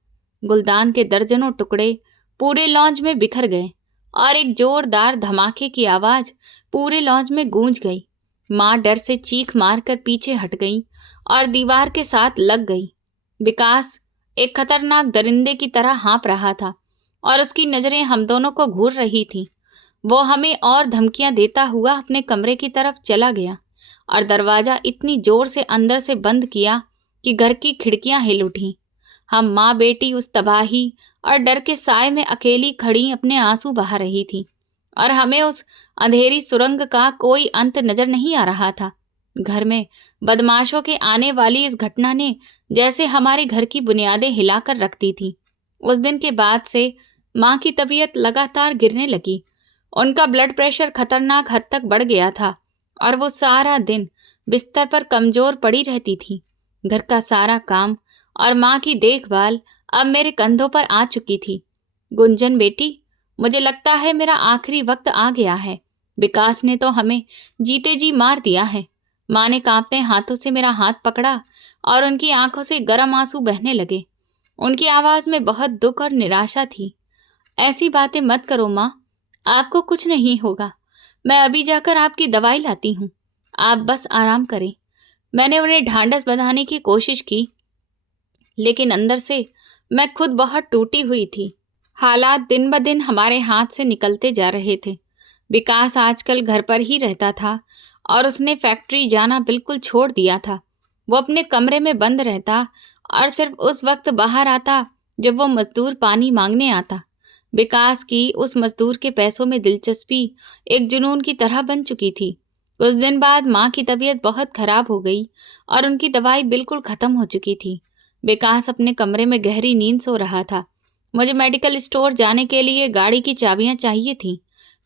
गुलदान के दर्जनों टुकड़े पूरे लॉन्ज में बिखर गए और एक जोरदार धमाके की आवाज पूरे लॉन्ज में गूंज गई। मां डर से चीख मारकर पीछे हट गई और दीवार के साथ लग गई। विकास एक खतरनाक दरिंदे की तरह हाँफ रहा था और उसकी नजरें हम दोनों को घूर रही थीं। वो हमें और धमकियां देता हुआ अपने कमरे की तरफ चला गया और दरवाजा इतनी जोर से अंदर से बंद किया कि घर की खिड़कियां हिल उठीं। हम माँ बेटी उस तबाही और डर के साए में अकेली खड़ी अपने आंसू बहा रही थी और हमें उस अंधेरी सुरंग का कोई अंत नजर नहीं आ रहा था। घर में बदमाशों के आने वाली इस घटना ने जैसे हमारे घर की बुनियादें हिलाकर रख दी थी। उस दिन के बाद से माँ की तबीयत लगातार गिरने लगी। उनका ब्लड प्रेशर खतरनाक हद तक बढ़ गया था और वो सारा दिन बिस्तर पर कमजोर पड़ी रहती थी। घर का सारा काम और माँ की देखभाल अब मेरे कंधों पर आ चुकी थी। गुंजन बेटी, मुझे लगता है मेरा आखिरी वक्त आ गया है। विकास ने तो हमें जीते जी मार दिया है। माँ ने कांपते हाथों से मेरा हाथ पकड़ा और उनकी आंखों से गर्म आंसू बहने लगे। उनकी आवाज में बहुत दुख और निराशा थी। ऐसी बातें मत करो माँ, आपको कुछ नहीं होगा। मैं अभी जाकर आपकी दवाई लाती हूँ, आप बस आराम करें। मैंने उन्हें ढांढस बंधाने की कोशिश की, लेकिन अंदर से मैं खुद बहुत टूटी हुई थी। हालात दिन ब दिन हमारे हाथ से निकलते जा रहे थे। विकास आजकल घर पर ही रहता था और उसने फैक्ट्री जाना बिल्कुल छोड़ दिया था। वो अपने कमरे में बंद रहता और सिर्फ उस वक्त बाहर आता जब वो मजदूर पानी मांगने आता। विकास की उस मजदूर के पैसों में दिलचस्पी एक जुनून की तरह बन चुकी थी। कुछ दिन बाद माँ की तबीयत बहुत खराब हो गई और उनकी दवाई बिल्कुल खत्म हो चुकी थी। विकास अपने कमरे में गहरी नींद सो रहा था। मुझे मेडिकल स्टोर जाने के लिए गाड़ी की चाबियां चाहिए थीं।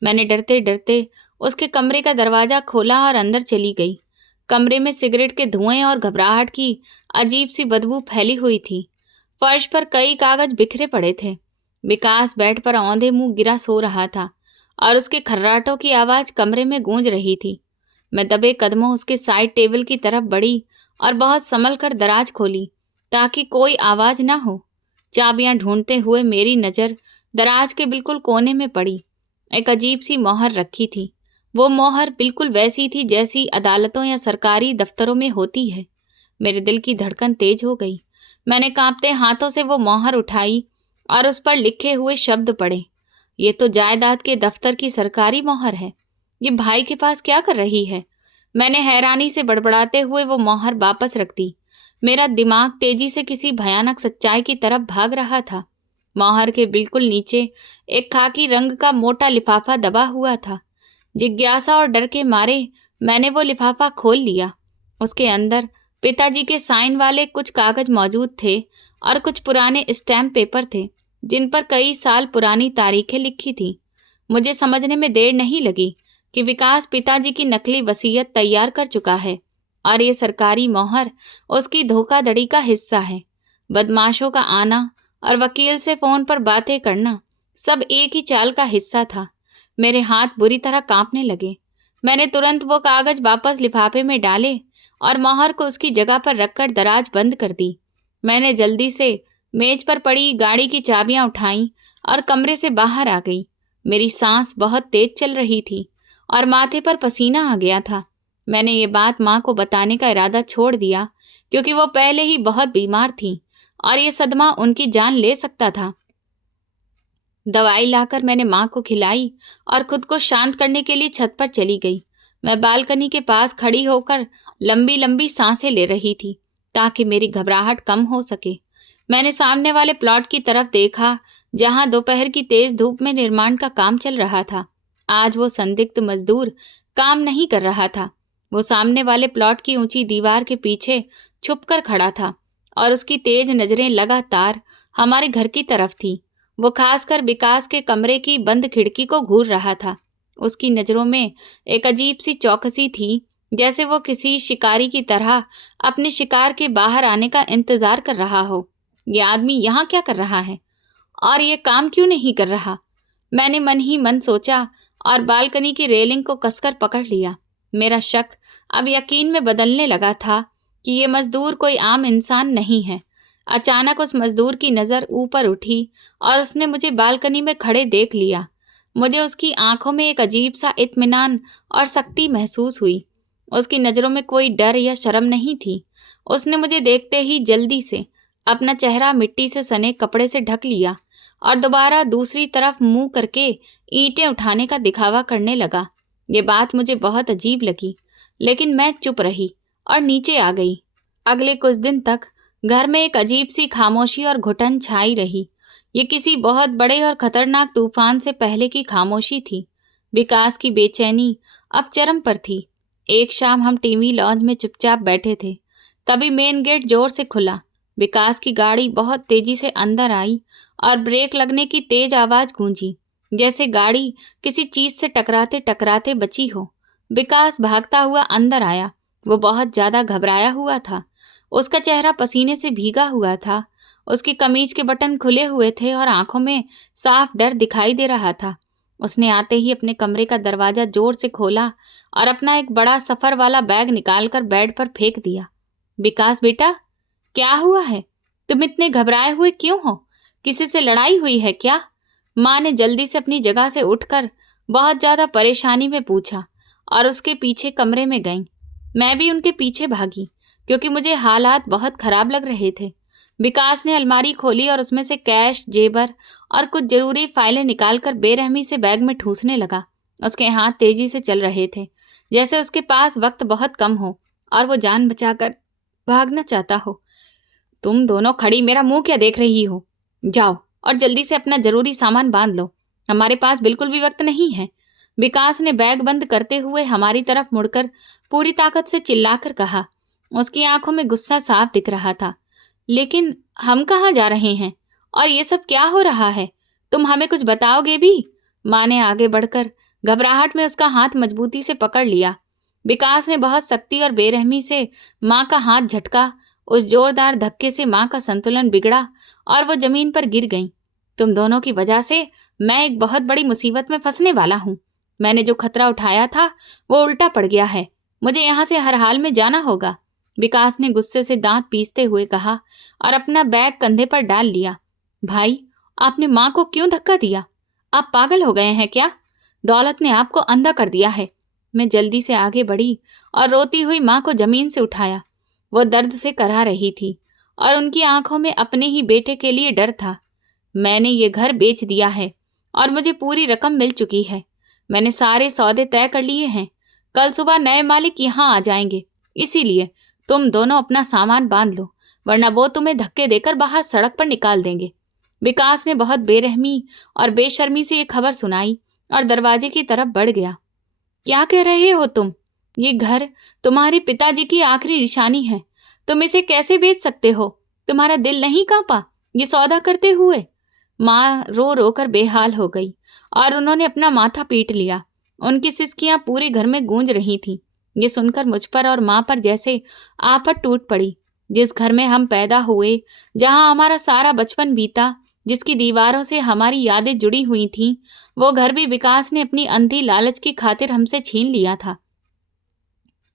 मैंने डरते डरते उसके कमरे का दरवाजा खोला और अंदर चली गई। कमरे में सिगरेट के धुएं और घबराहट की अजीब सी बदबू फैली हुई थी। फर्श पर कई कागज बिखरे पड़े थे। विकास बेड पर औंधे मुंह गिरा सो रहा था और उसके खर्राटों की आवाज कमरे में गूंज रही थी। मैं दबे कदमों उसके साइड टेबल की तरफ बढ़ी और बहुत संभल कर दराज खोली ताकि कोई आवाज ना हो। चाबियां ढूंढते हुए मेरी नज़र दराज के बिल्कुल कोने में पड़ी। एक अजीब सी मोहर रखी थी। वो मोहर बिल्कुल वैसी थी जैसी अदालतों या सरकारी दफ्तरों में होती है। मेरे दिल की धड़कन तेज हो गई। मैंने कांपते हाथों से वो मोहर उठाई और उस पर लिखे हुए शब्द पढ़े। ये तो जायदाद के दफ्तर की सरकारी मोहर है। ये भाई के पास क्या कर रही है? मैंने हैरानी से बड़बड़ाते हुए वो मोहर वापस रख दी। मेरा दिमाग तेजी से किसी भयानक सच्चाई की तरफ भाग रहा था। मोहर के बिल्कुल नीचे एक खाकी रंग का मोटा लिफाफा दबा हुआ था। जिज्ञासा और डर के मारे मैंने वो लिफाफा खोल लिया। उसके अंदर पिताजी के साइन वाले कुछ कागज मौजूद थे और कुछ पुराने स्टैम्प पेपर थे जिन पर कई साल पुरानी तारीखें लिखी थीं। मुझे समझने में देर नहीं लगी कि विकास पिताजी की नकली वसीयत तैयार कर चुका है और ये सरकारी मोहर उसकी धोखाधड़ी का हिस्सा है। बदमाशों का आना और वकील से फोन पर बातें करना सब एक ही चाल का हिस्सा था। मेरे हाथ बुरी तरह कांपने लगे। मैंने तुरंत वो कागज वापस लिफाफे में डाले और मोहर को उसकी जगह पर रखकर दराज बंद कर दी। मैंने जल्दी से मेज पर पड़ी गाड़ी की चाबियां उठाईं और कमरे से बाहर आ गई। मेरी सांस बहुत तेज चल रही थी और माथे पर पसीना आ गया था। मैंने ये बात माँ को बताने का इरादा छोड़ दिया क्योंकि वो पहले ही बहुत बीमार थी और ये सदमा उनकी जान ले सकता था। दवाई लाकर मैंने माँ को खिलाई और खुद को शांत करने के लिए छत पर चली गई। मैं बालकनी के पास खड़ी होकर लंबी लंबी सांसें ले रही थी ताकि मेरी घबराहट कम हो सके। मैंने सामने वाले प्लॉट की तरफ देखा जहां दोपहर की तेज धूप में निर्माण का काम चल रहा था। आज वो संदिग्ध मजदूर काम नहीं कर रहा था। वो सामने वाले प्लॉट की ऊंची दीवार के पीछे छुपकर खड़ा था और उसकी तेज नजरें लगातार हमारे घर की तरफ थी। वो खासकर विकास के कमरे की बंद खिड़की को घूर रहा था। उसकी नज़रों में एक अजीब सी चौकसी थी, जैसे वो किसी शिकारी की तरह अपने शिकार के बाहर आने का इंतजार कर रहा हो। ये आदमी यहाँ क्या कर रहा है और ये काम क्यों नहीं कर रहा? मैंने मन ही मन सोचा और बालकनी की रेलिंग को कसकर पकड़ लिया। मेरा शक अब यकीन में बदलने लगा था कि ये मजदूर कोई आम इंसान नहीं है। अचानक उस मजदूर की नज़र ऊपर उठी और उसने मुझे बालकनी में खड़े देख लिया। मुझे उसकी आंखों में एक अजीब सा इत्मीनान और सख्ती महसूस हुई। उसकी नज़रों में कोई डर या शर्म नहीं थी। उसने मुझे देखते ही जल्दी से अपना चेहरा मिट्टी से सने कपड़े से ढक लिया और दोबारा दूसरी तरफ मुंह करके ईंटें उठाने का दिखावा करने लगा। ये बात मुझे बहुत अजीब लगी, लेकिन मैं चुप रही और नीचे आ गई। अगले कुछ दिन तक घर में एक अजीब सी खामोशी और घुटन छाई रही। ये किसी बहुत बड़े और खतरनाक तूफान से पहले की खामोशी थी। विकास की बेचैनी अब चरम पर थी। एक शाम हम टीवी लॉन्ज में चुपचाप बैठे थे, तभी मेन गेट जोर से खुला। विकास की गाड़ी बहुत तेजी से अंदर आई और ब्रेक लगने की तेज आवाज गूंजी, जैसे गाड़ी किसी चीज से टकराते टकराते बची हो। विकास भागता हुआ अंदर आया। वो बहुत ज्यादा घबराया हुआ था। उसका चेहरा पसीने से भीगा हुआ था। उसकी कमीज के बटन खुले हुए थे और आंखों में साफ डर दिखाई दे रहा था। उसने आते ही अपने कमरे का दरवाजा जोर से खोला और अपना एक बड़ा सफर वाला बैग निकालकर बेड पर फेंक दिया। विकास बेटा, क्या हुआ है? तुम इतने घबराए हुए क्यों हो? किसी से लड़ाई हुई है क्या? माँ ने जल्दी से अपनी जगह से उठकर बहुत ज्यादा परेशानी में पूछा और उसके पीछे कमरे में गई। मैं भी उनके पीछे भागी क्योंकि मुझे हालात बहुत खराब लग रहे थे। विकास ने अलमारी खोली और उसमें से कैश, जेबर और कुछ जरूरी फाइलें निकालकर बेरहमी से बैग में ठूसने लगा। उसके हाथ तेजी से चल रहे थे, जैसे उसके पास वक्त बहुत कम हो और वो जान बचाकर भागना चाहता हो। तुम दोनों खड़ी मेरा मुंह क्या देख रही हो? जाओ और जल्दी से अपना जरूरी सामान बांध लो, हमारे पास बिल्कुल भी वक्त नहीं है। विकास ने बैग बंद करते हुए हमारी तरफ मुड़कर पूरी ताकत से चिल्लाकर कहा। उसकी आंखों में गुस्सा साफ दिख रहा था। लेकिन हम कहाँ जा रहे हैं और ये सब क्या हो रहा है? तुम हमें कुछ बताओगे भी? माँ ने आगे बढ़कर घबराहट में उसका हाथ मजबूती से पकड़ लिया। विकास ने बहुत सख्ती और बेरहमी से माँ का हाथ झटका। उस जोरदार धक्के से माँ का संतुलन बिगड़ा और वो जमीन पर गिर गईं। तुम दोनों की वजह से मैं एक बहुत बड़ी मुसीबत में फंसने वाला हूँ। मैंने जो खतरा उठाया था वो उल्टा पड़ गया है। मुझे यहाँ से हर हाल में जाना होगा, विकास ने गुस्से से दांत पीसते हुए कहा और अपना बैग कंधे पर डाल लिया। भाई, आपने माँ को क्यों धक्का दिया? आप पागल हो गए हैं क्या? दौलत ने आपको अंधा कर दिया है। मैं जल्दी से आगे बढ़ी और रोती हुई माँ को जमीन से उठाया। वो दर्द से कराह रही थी और उनकी आंखों में अपने ही बेटे के लिए डर था। मैंने ये घर बेच दिया है और मुझे पूरी रकम मिल चुकी है। मैंने सारे सौदे तय कर लिए हैं। कल सुबह नए मालिक यहाँ आ जाएंगे, इसीलिए तुम दोनों अपना सामान बांध लो, वरना वो तुम्हें धक्के देकर बाहर सड़क पर निकाल देंगे। विकास ने बहुत बेरहमी और बेशर्मी से ये खबर सुनाई और दरवाजे की तरफ बढ़ गया। क्या कह रहे हो तुम? ये घर तुम्हारे पिताजी की आखिरी निशानी है। तुम इसे कैसे बेच सकते हो? तुम्हारा दिल नहीं कांपा ये सौदा करते हुए? माँ रो रो कर बेहाल हो गई और उन्होंने अपना माथा पीट लिया। उनकी सिसकियां पूरे घर में गूंज रही थीं। ये सुनकर मुझ पर और माँ पर जैसे आफत टूट पड़ी। जिस घर में हम पैदा हुए, जहाँ हमारा सारा बचपन बीता, जिसकी दीवारों से हमारी यादें जुड़ी हुई थीं, वो घर भी विकास ने अपनी अंधी लालच की खातिर हमसे छीन लिया था।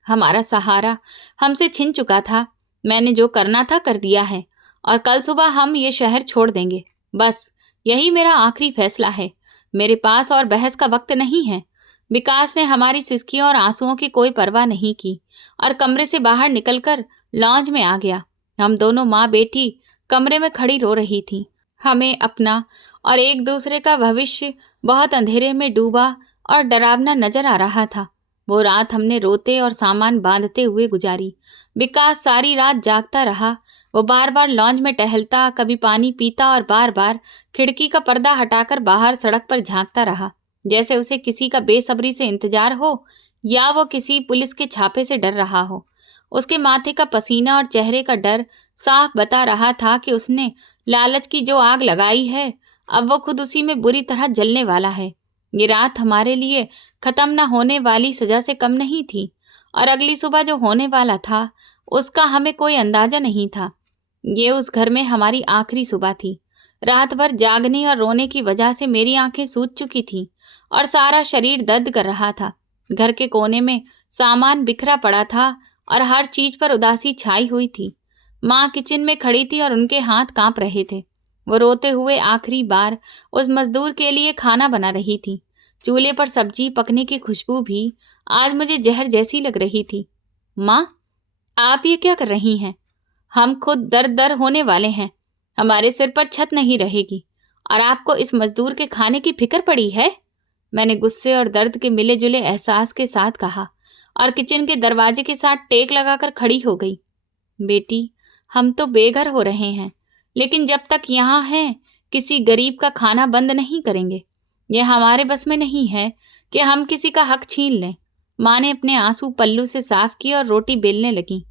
हमारा सहारा हमसे छिन चुका था। मैंने जो करना था कर दिया है और कल सुबह हम ये शहर छोड़ देंगे। बस यही मेरा आखिरी फैसला है। मेरे पास और बहस का वक्त नहीं है। विकास ने हमारी सिसकियों और आंसुओं की कोई परवाह नहीं की और कमरे से बाहर निकलकर लॉन्ज में आ गया। हम दोनों माँ बेटी कमरे में खड़ी रो रही थी। हमें अपना और एक दूसरे का भविष्य बहुत अंधेरे में डूबा और डरावना नजर आ रहा था। वो रात हमने रोते और सामान बांधते हुए गुजारी। विकास सारी रात जागता रहा। वो बार बार लॉन्ज में टहलता, कभी पानी पीता और बार बार खिड़की का पर्दा हटाकर बाहर सड़क पर झांकता रहा, जैसे उसे किसी का बेसब्री से इंतजार हो या वो किसी पुलिस के छापे से डर रहा हो। उसके माथे का पसीना और चेहरे का डर साफ बता रहा था कि उसने लालच की जो आग लगाई है, अब वो खुद उसी में बुरी तरह जलने वाला है। ये रात हमारे लिए खत्म न होने वाली सजा से कम नहीं थी और अगली सुबह जो होने वाला था उसका हमें कोई अंदाजा नहीं था। ये उस घर में हमारी आखिरी सुबह थी। रात भर जागने और रोने की वजह से मेरी आंखें सूज चुकी थीं और सारा शरीर दर्द कर रहा था। घर के कोने में सामान बिखरा पड़ा था और हर चीज पर उदासी छाई हुई थी। माँ किचन में खड़ी थी और उनके हाथ कांप रहे थे। वो रोते हुए आखिरी बार उस मजदूर के लिए खाना बना रही थी। चूल्हे पर सब्जी पकने की खुशबू भी आज मुझे जहर जैसी लग रही थी। माँ, आप ये क्या कर रही हैं? हम खुद दर दर होने वाले हैं। हमारे सिर पर छत नहीं रहेगी और आपको इस मजदूर के खाने की फिक्र पड़ी है? मैंने गुस्से और दर्द के मिले जुले एहसास के साथ कहा और किचन के दरवाजे के साथ टेक लगाकर खड़ी हो गई। बेटी, हम तो बेघर हो रहे हैं, लेकिन जब तक यहाँ हैं किसी गरीब का खाना बंद नहीं करेंगे। यह हमारे बस में नहीं है कि हम किसी का हक छीन लें। माँ ने अपने आंसू पल्लू से साफ किए और रोटी बेलने लगी।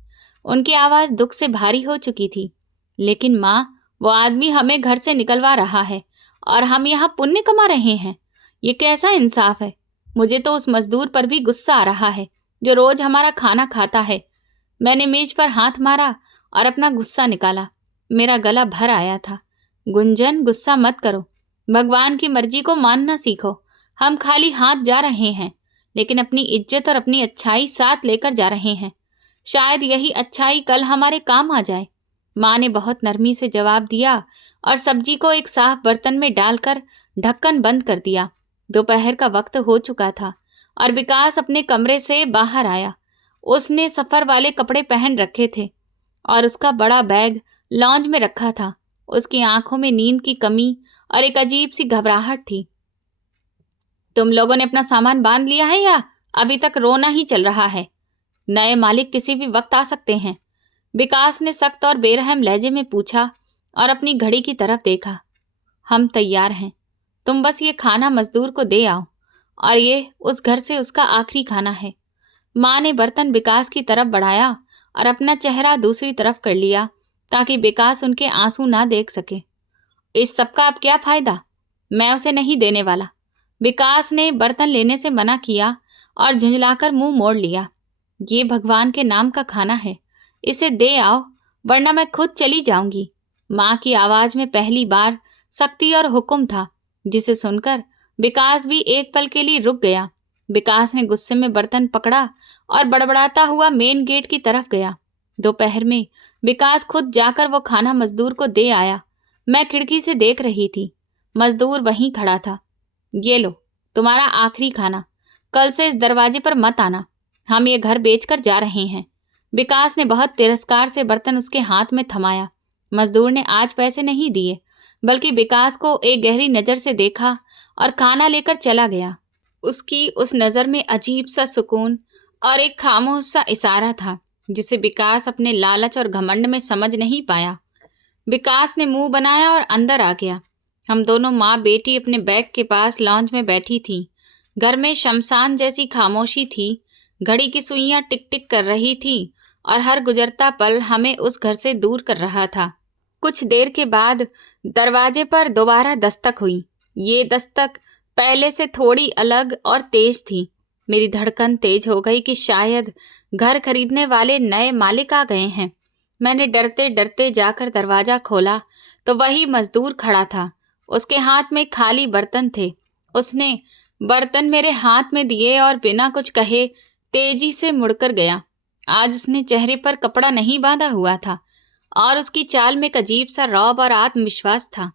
उनकी आवाज़ दुख से भारी हो चुकी थी। लेकिन माँ, वो आदमी हमें घर से निकलवा रहा है और हम यहाँ पुण्य कमा रहे हैं। ये कैसा इंसाफ है? मुझे तो उस मजदूर पर भी गुस्सा आ रहा है जो रोज हमारा खाना खाता है। मैंने मेज पर हाथ मारा और अपना गुस्सा निकाला। मेरा गला भर आया था। गुंजन, गुस्सा मत करो। भगवान की मर्जी को मानना सीखो। हम खाली हाथ जा रहे हैं, लेकिन अपनी इज्जत और अपनी अच्छाई साथ लेकर जा रहे हैं। शायद यही अच्छाई कल हमारे काम आ जाए। माँ ने बहुत नरमी से जवाब दिया और सब्जी को एक साफ बर्तन में डालकर ढक्कन बंद कर दिया। दोपहर का वक्त हो चुका था और विकास अपने कमरे से बाहर आया। उसने सफर वाले कपड़े पहन रखे थे और उसका बड़ा बैग लॉन्ज में रखा था। उसकी आंखों में नींद की कमी और एक अजीब सी घबराहट थी। तुम लोगों ने अपना सामान बांध लिया है या अभी तक रोना ही चल रहा है? नए मालिक किसी भी वक्त आ सकते हैं, विकास ने सख्त और बेरहम लहजे में पूछा और अपनी घड़ी की तरफ देखा। हम तैयार हैं। तुम बस ये खाना मजदूर को दे आओ, और ये उस घर से उसका आखिरी खाना है। माँ ने बर्तन विकास की तरफ बढ़ाया और अपना चेहरा दूसरी तरफ कर लिया ताकि विकास उनके आंसू ना देख सके। इस सब का अब क्या फायदा? मैं उसे नहीं देने वाला। विकास ने बर्तन लेने से मना किया और झुंझलाकर मुंह मोड़ लिया। ये भगवान के नाम का खाना है, इसे दे आओ, वरना मैं खुद चली जाऊंगी। माँ की आवाज में पहली बार सख्ती और हुक्म था, जिसे सुनकर विकास भी एक पल के लिए रुक गया। विकास ने गुस्से में बर्तन पकड़ा और बड़बड़ाता हुआ मेन गेट की तरफ गया। दोपहर में विकास खुद जाकर वो खाना मजदूर को दे आया। मैं खिड़की से देख रही थी। मजदूर वहीं खड़ा था। ये लो, तुम्हारा आखिरी खाना। कल से इस दरवाजे पर मत आना। हम ये घर बेचकर जा रहे हैं। विकास ने बहुत तिरस्कार से बर्तन उसके हाथ में थमाया। मजदूर ने आज पैसे नहीं दिए, बल्कि विकास को एक गहरी नज़र से देखा और खाना लेकर चला गया। उसकी उस नज़र में अजीब सा सुकून और एक खामोश सा इशारा था, जिसे विकास अपने लालच और घमंड में समझ नहीं पाया। विकास ने मुंह बनाया और अंदर आ गया। हम दोनों माँ बेटी अपने बैग के पास लॉन्ज में बैठी थीं। घर में शमशान जैसी खामोशी थी। घड़ी की सुइयां टिक टिक कर रही थी और हर गुजरता पल हमें उस घर से दूर कर रहा था। कुछ देर के बाद दरवाजे पर दोबारा दस्तक हुई। ये दस्तक पहले से थोड़ी अलग और तेज थी। मेरी धड़कन तेज हो गई कि शायद घर खरीदने वाले नए मालिक आ गए हैं। मैंने डरते डरते जाकर दरवाजा खोला तो वही मजदूर खड़ा था। उसके हाथ में खाली बर्तन थे। उसने बर्तन मेरे हाथ में दिए और बिना कुछ कहे तेजी से मुड़कर गया। आज उसने चेहरे पर कपड़ा नहीं बांधा हुआ था और उसकी चाल में एक अजीब सा रौब और आत्मविश्वास था।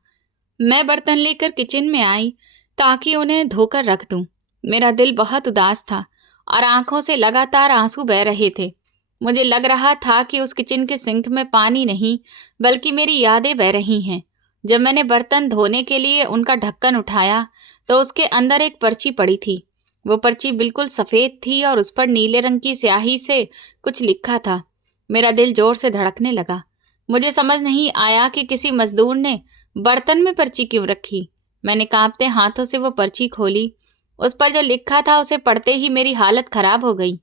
मैं बर्तन लेकर किचन में आई ताकि उन्हें धोकर रख दूं। मेरा दिल बहुत उदास था और आंखों से लगातार आंसू बह रहे थे। मुझे लग रहा था कि उस किचन के सिंक में पानी नहीं, बल्कि मेरी यादें बह रही हैं। जब मैंने बर्तन धोने के लिए उनका ढक्कन उठाया तो उसके अंदर एक पर्ची पड़ी थी। वो पर्ची बिल्कुल सफ़ेद थी और उस पर नीले रंग की स्याही से कुछ लिखा था। मेरा दिल जोर से धड़कने लगा। मुझे समझ नहीं आया कि किसी मजदूर ने बर्तन में पर्ची क्यों रखी। मैंने कांपते हाथों से वो पर्ची खोली। उस पर जो लिखा था उसे पढ़ते ही मेरी हालत खराब हो गई।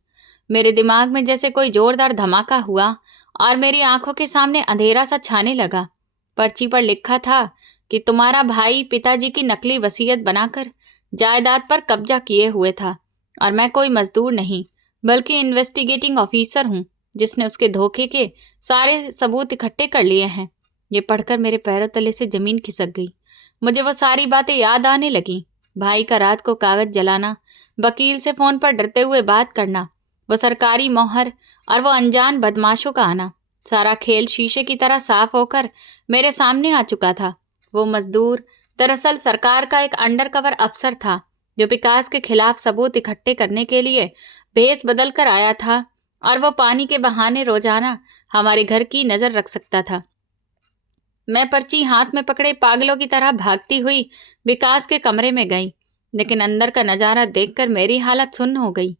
मेरे दिमाग में जैसे कोई जोरदार धमाका हुआ और मेरी आंखों के सामने अंधेरा सा छाने लगा। पर्ची पर लिखा था कि तुम्हारा भाई पिताजी की नकली वसीयत बनाकर जायदाद पर कब्जा किए हुए था और मैं कोई मजदूर नहीं, बल्कि इन्वेस्टिगेटिंग ऑफिसर हूँ, जिसने उसके धोखे के सारे सबूत इकट्ठे कर लिए हैं। ये पढ़कर मेरे पैरों तले से जमीन खिसक गई। मुझे वो सारी बातें याद आने लगीं। भाई का रात को कागज जलाना, वकील से फ़ोन पर डरते हुए बात करना, वो सरकारी मोहर और वो अनजान बदमाशों का आना। सारा खेल शीशे की तरह साफ होकर मेरे सामने आ चुका था। वो मजदूर दरअसल सरकार का एक अंडरकवर अफसर था, जो विकास के खिलाफ सबूत इकट्ठे करने के लिए भेस बदल कर आया था और वो पानी के बहाने रोजाना हमारे घर की नज़र रख सकता था। मैं पर्ची हाथ में पकड़े पागलों की तरह भागती हुई विकास के कमरे में गई, लेकिन अंदर का नज़ारा देखकर मेरी हालत सुन्न हो गई।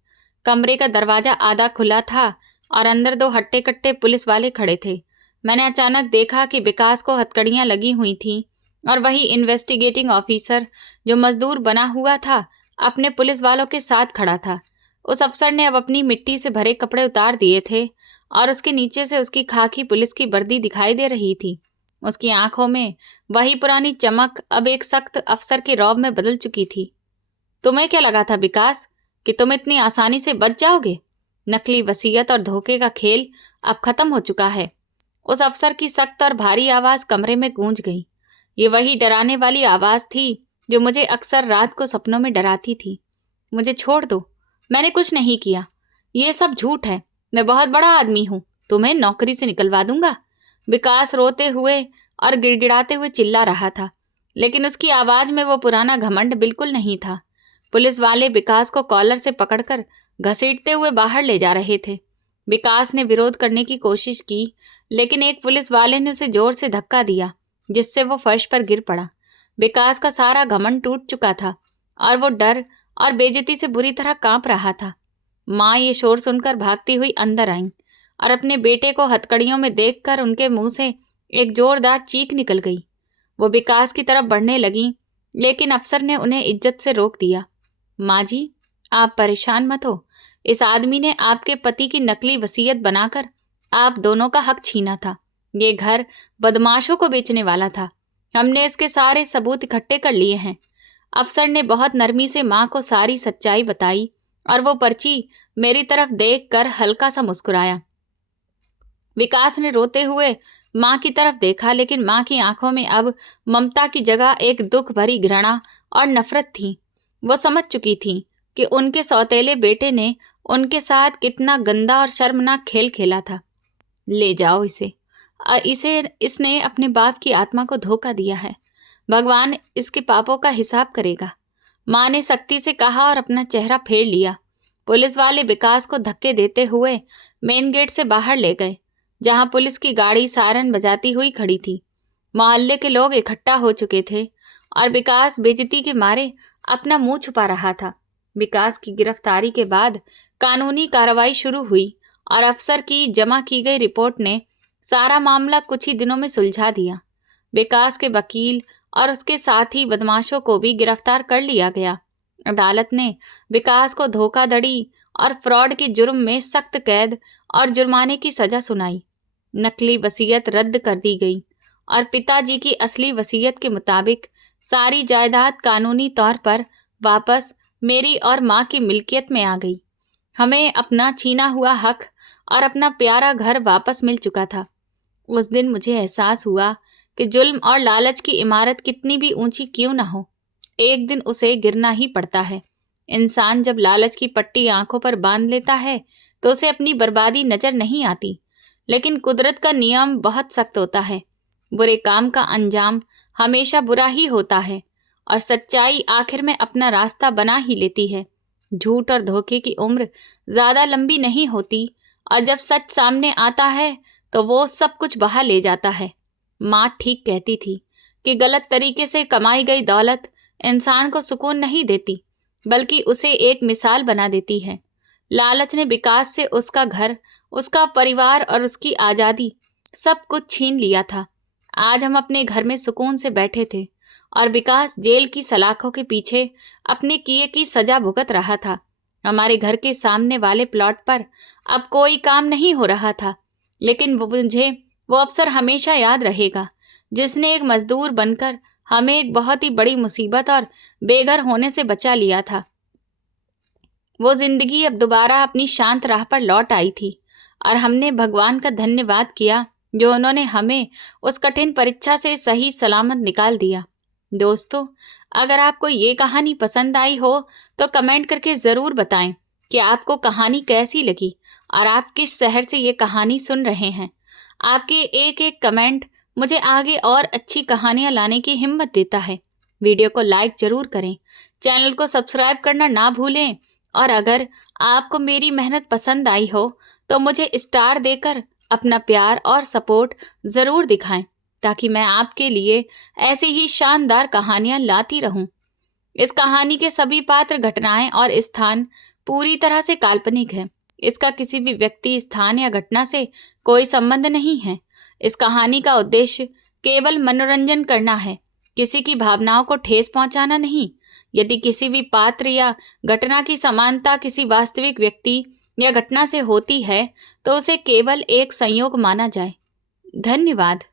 कमरे का दरवाज़ा आधा खुला था और अंदर दो हट्टे कट्टे पुलिस वाले खड़े थे। मैंने अचानक देखा कि विकास को हथकड़ियाँ लगी हुई थीं और वही इन्वेस्टिगेटिंग ऑफिसर जो मजदूर बना हुआ था अपने पुलिस वालों के साथ खड़ा था। उस अफसर ने अब अपनी मिट्टी से भरे कपड़े उतार दिए थे और उसके नीचे से उसकी खाकी पुलिस की वर्दी दिखाई दे रही थी। उसकी आंखों में वही पुरानी चमक अब एक सख्त अफसर के रौब में बदल चुकी थी। तुम्हें क्या लगा था विकास कि तुम इतनी आसानी से बच जाओगे? नकली वसीयत और धोखे का खेल अब खत्म हो चुका है। उस अफसर की सख्त और भारी आवाज़ कमरे में गूंज गई। ये वही डराने वाली आवाज़ थी जो मुझे अक्सर रात को सपनों में डराती थी। मुझे छोड़ दो, मैंने कुछ नहीं किया। ये सब झूठ है। मैं बहुत बड़ा आदमी हूँ, तुम्हें नौकरी से निकलवा दूंगा। विकास रोते हुए और गिड़गिड़ाते हुए चिल्ला रहा था, लेकिन उसकी आवाज़ में वो पुराना घमंड बिल्कुल नहीं था। पुलिस वाले विकास को कॉलर से पकड़कर घसीटते हुए बाहर ले जा रहे थे। विकास ने विरोध करने की कोशिश की, लेकिन एक पुलिस वाले ने उसे जोर से धक्का दिया, जिससे वो फर्श पर गिर पड़ा। विकास का सारा घमंड टूट चुका था और वो डर और बेइज्जती से बुरी तरह कांप रहा था। माँ ये शोर सुनकर भागती हुई अंदर आईं और अपने बेटे को हथकड़ियों में देखकर उनके मुंह से एक जोरदार चीख निकल गई। वो विकास की तरफ बढ़ने लगीं, लेकिन अफसर ने उन्हें इज्जत से रोक दिया। माँ जी, आप परेशान मत हो। इस आदमी ने आपके पति की नकली वसीयत बनाकर आप दोनों का हक छीना था। ये घर बदमाशों को बेचने वाला था। हमने इसके सारे सबूत इकट्ठे कर लिए हैं। अफसर ने बहुत नरमी से माँ को सारी सच्चाई बताई और वो पर्ची मेरी तरफ देखकर हल्का सा मुस्कुराया। विकास ने रोते हुए माँ की तरफ देखा, लेकिन माँ की आंखों में अब ममता की जगह एक दुख भरी घृणा और नफरत थी। वो समझ चुकी थी कि उनके सौतेले बेटे ने उनके साथ कितना गंदा और शर्मनाक खेल खेला था। ले जाओ इसने अपने बाप की आत्मा को धोखा दिया है। भगवान इसके पापों का हिसाब करेगा। माँ ने सख्ती से कहा और अपना चेहरा फेर लिया। पुलिस वाले विकास को धक्के देते हुए मेन गेट से बाहर ले गए, जहां पुलिस की गाड़ी सायरन बजाती हुई खड़ी थी। मोहल्ले के लोग इकट्ठा हो चुके थे और विकास बेइज्जती के मारे अपना मुंह छुपा रहा था। विकास की गिरफ्तारी के बाद कानूनी कार्रवाई शुरू हुई और अफसर की जमा की गई रिपोर्ट ने सारा मामला कुछ ही दिनों में सुलझा दिया। विकास के वकील और उसके साथी बदमाशों को भी गिरफ्तार कर लिया गया। अदालत ने विकास को धोखाधड़ी और फ्रॉड के जुर्म में सख्त कैद और जुर्माने की सजा सुनाई। नकली वसीयत रद्द कर दी गई और पिताजी की असली वसीयत के मुताबिक सारी जायदाद कानूनी तौर पर वापस मेरी और माँ की मिल्कियत में आ गई। हमें अपना छीना हुआ हक और अपना प्यारा घर वापस मिल चुका था। उस दिन मुझे एहसास हुआ कि जुल्म और लालच की इमारत कितनी भी ऊंची क्यों ना हो, एक दिन उसे गिरना ही पड़ता है। इंसान जब लालच की पट्टी आंखों पर बांध लेता है तो उसे अपनी बर्बादी नजर नहीं आती, लेकिन कुदरत का नियम बहुत सख्त होता है। बुरे काम का अंजाम हमेशा बुरा ही होता है और सच्चाई आखिर में अपना रास्ता बना ही लेती है। झूठ और धोखे की उम्र ज्यादा लंबी नहीं होती और जब सच सामने आता है तो वो सब कुछ बहा ले जाता है। माँ ठीक कहती थी कि गलत तरीके से कमाई गई दौलत इंसान को सुकून नहीं देती, बल्कि उसे एक मिसाल बना देती है। लालच ने विकास से उसका घर, उसका परिवार और उसकी आज़ादी सब कुछ छीन लिया था। आज हम अपने घर में सुकून से बैठे थे और विकास जेल की सलाखों के पीछे अपने किए की सजा भुगत रहा था। हमारे घर के सामने वाले प्लॉट पर अब कोई काम नहीं हो रहा था, लेकिन मुझे वो अफसर हमेशा याद रहेगा जिसने एक मजदूर बनकर हमें एक बहुत ही बड़ी मुसीबत और बेघर होने से बचा लिया था। वो जिंदगी अब दोबारा अपनी शांत राह पर लौट आई थी और हमने भगवान का धन्यवाद किया जो उन्होंने हमें उस कठिन परीक्षा से सही सलामत निकाल दिया। दोस्तों, अगर आपको ये कहानी पसंद आई हो तो कमेंट करके ज़रूर बताएं कि आपको कहानी कैसी लगी और आप किस शहर से ये कहानी सुन रहे हैं। आपके एक एक कमेंट मुझे आगे और अच्छी कहानियाँ लाने की हिम्मत देता है। वीडियो को लाइक ज़रूर करें, चैनल को सब्सक्राइब करना ना भूलें और अगर आपको मेरी मेहनत पसंद आई हो तो मुझे स्टार देकर अपना प्यार और सपोर्ट ज़रूर दिखाएं, ताकि मैं आपके लिए ऐसी ही शानदार कहानियाँ लाती रहूं। इस कहानी के सभी पात्र, घटनाएं और स्थान पूरी तरह से काल्पनिक है। इसका किसी भी व्यक्ति, स्थान या घटना से कोई संबंध नहीं है। इस कहानी का उद्देश्य केवल मनोरंजन करना है, किसी की भावनाओं को ठेस पहुंचाना नहीं। यदि किसी भी पात्र या घटना की समानता किसी वास्तविक व्यक्ति या घटना से होती है तो उसे केवल एक संयोग माना जाए। धन्यवाद।